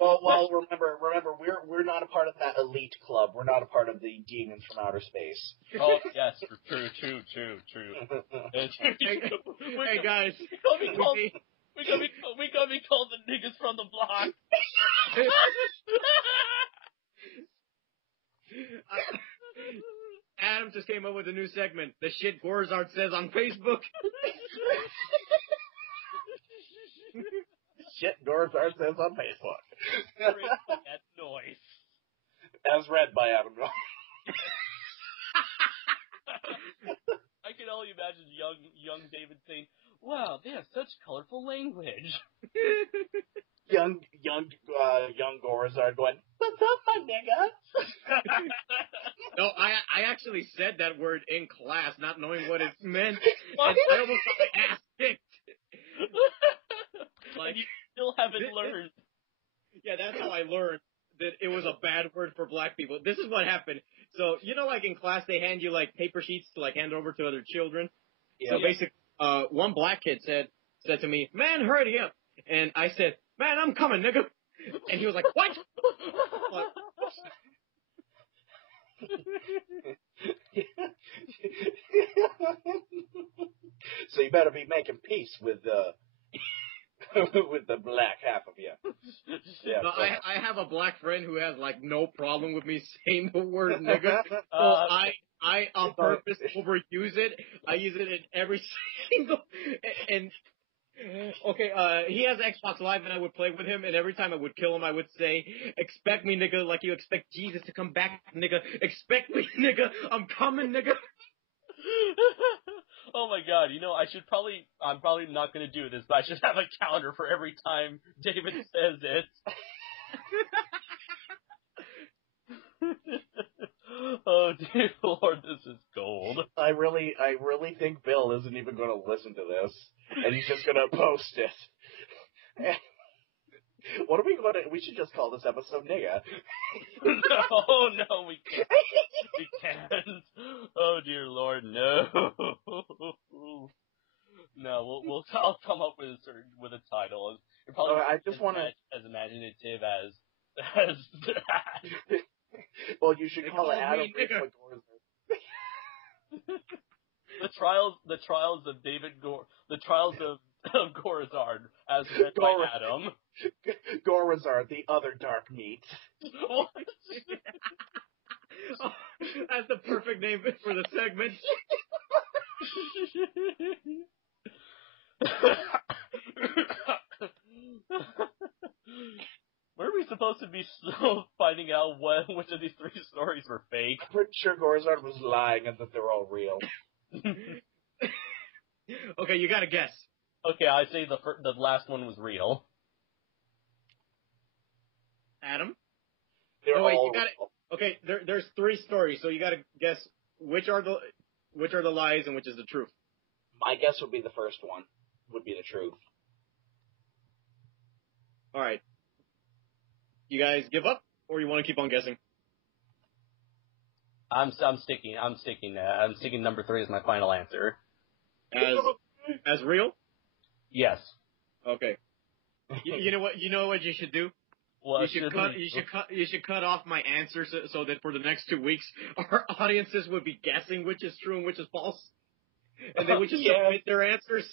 Well, remember, we're not a part of that elite club. We're not a part of the demons from outer space. Oh yes, true. Hey guys, we gonna be called the niggas from the block. Adam just came up with a new segment. The shit Gorizard says on Facebook. Shit Gorizard says on Facebook. That noise. As read by Adam. I can only imagine young David saying, "Wow, they have such colorful language." Young Gorizard going, "What's up, my nigga?" No, I actually said that word in class, not knowing what it meant, and I almost got my ass kicked. Like, you still haven't learned. Yeah, that's how I learned that it was a bad word for black people. This is what happened. So, you know, like in class, they hand you like paper sheets to like hand over to other children. Yeah. So basically, one black kid said to me, "Man, hurry up!" And I said, "Man, I'm coming, nigga." And he was like, "What?" Like, so you better be making peace with with the black half of you. Yeah, no, I have a black friend who has like no problem with me saying the word nigga. I on purpose overuse it. I use it in every single and. Okay, he has Xbox Live and I would play with him, and every time I would kill him, I would say, "Expect me, nigga, like you expect Jesus to come back, nigga. Expect me, nigga. I'm coming, nigga." Oh my God, you know, I'm probably not gonna do this, but I should have a counter for every time David says it. Oh dear Lord, this is gold. I really think Bill isn't even going to listen to this, and he's just going to post it. What are we going to? We should just call this episode "Nigga." No, we can't. We can't. Oh dear Lord, no. No, I'll come up with a title. It probably I just want to as imaginative as. Well, you should call it Adam Gorizard. The trials of David the trials of Gorizard, as read by Adam. Gorizard, the other dark meat. What? Oh, that's the perfect name for the segment. Were we supposed to be finding out which of these three stories were fake? I'm pretty sure Gorizard was lying and that they're all real. Okay, you gotta guess. Okay, I'd say the last one was real. Adam? They're all real. Okay, there's three stories, so you gotta guess which are the lies and which is the truth. My guess would be the first one would be the truth. All right. You guys give up, or you want to keep on guessing? I'm sticking. I'm sticking number 3 as my final answer. As real? Yes. Okay. You know what? You know what you should do? Well, you should cut off my answer so that for the next 2 weeks our audiences would be guessing which is true and which is false, and they would just submit their answers.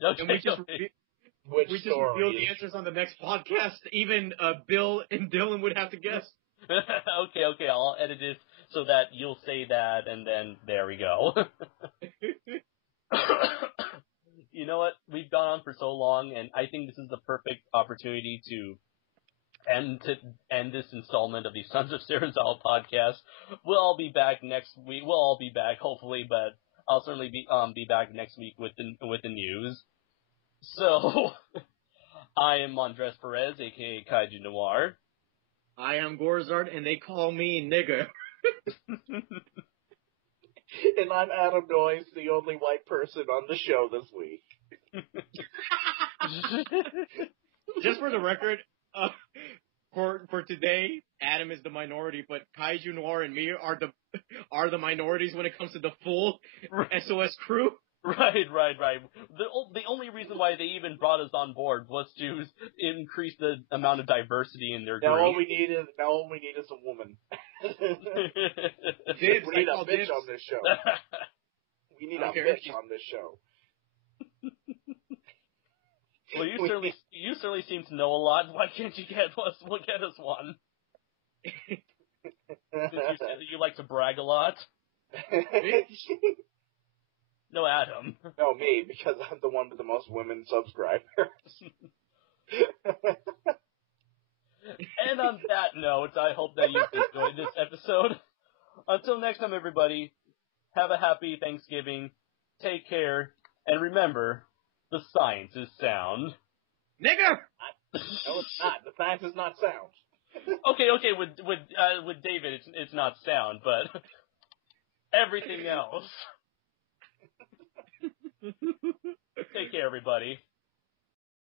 Okay, and we just reveal the is... answers on the next podcast. Even Bill and Dylan would have to guess. Okay, I'll edit it so that you'll say that, and then there we go. You know what? We've gone on for so long, and I think this is the perfect opportunity to end this installment of the Sons of Serizawa podcast. We'll all be back next week. We'll all be back, hopefully, but I'll certainly be back next week with the news. So, I am Andres Perez, aka Kaiju Noir. I am Gorizard, and they call me nigger. And I'm Adam Noyes, the only white person on the show this week. Just for the record, for today, Adam is the minority, but Kaiju Noir and me are the minorities when it comes to the full SOS crew. Right. The only reason why they even brought us on board was to increase the amount of diversity in their group. Now all we need is a woman. We need a bitch on this show. We need a bitch on this show. Well, you certainly seem to know a lot. Why can't you get us one? You like to brag a lot. No, Adam. No, me, because I'm the one with the most women subscribers. And on that note, I hope that you've enjoyed this episode. Until next time, everybody, have a happy Thanksgiving, take care, and remember, the science is sound. Nigger! No, it's not. The science is not sound. Okay, with David, it's not sound, but everything else. Take care, everybody.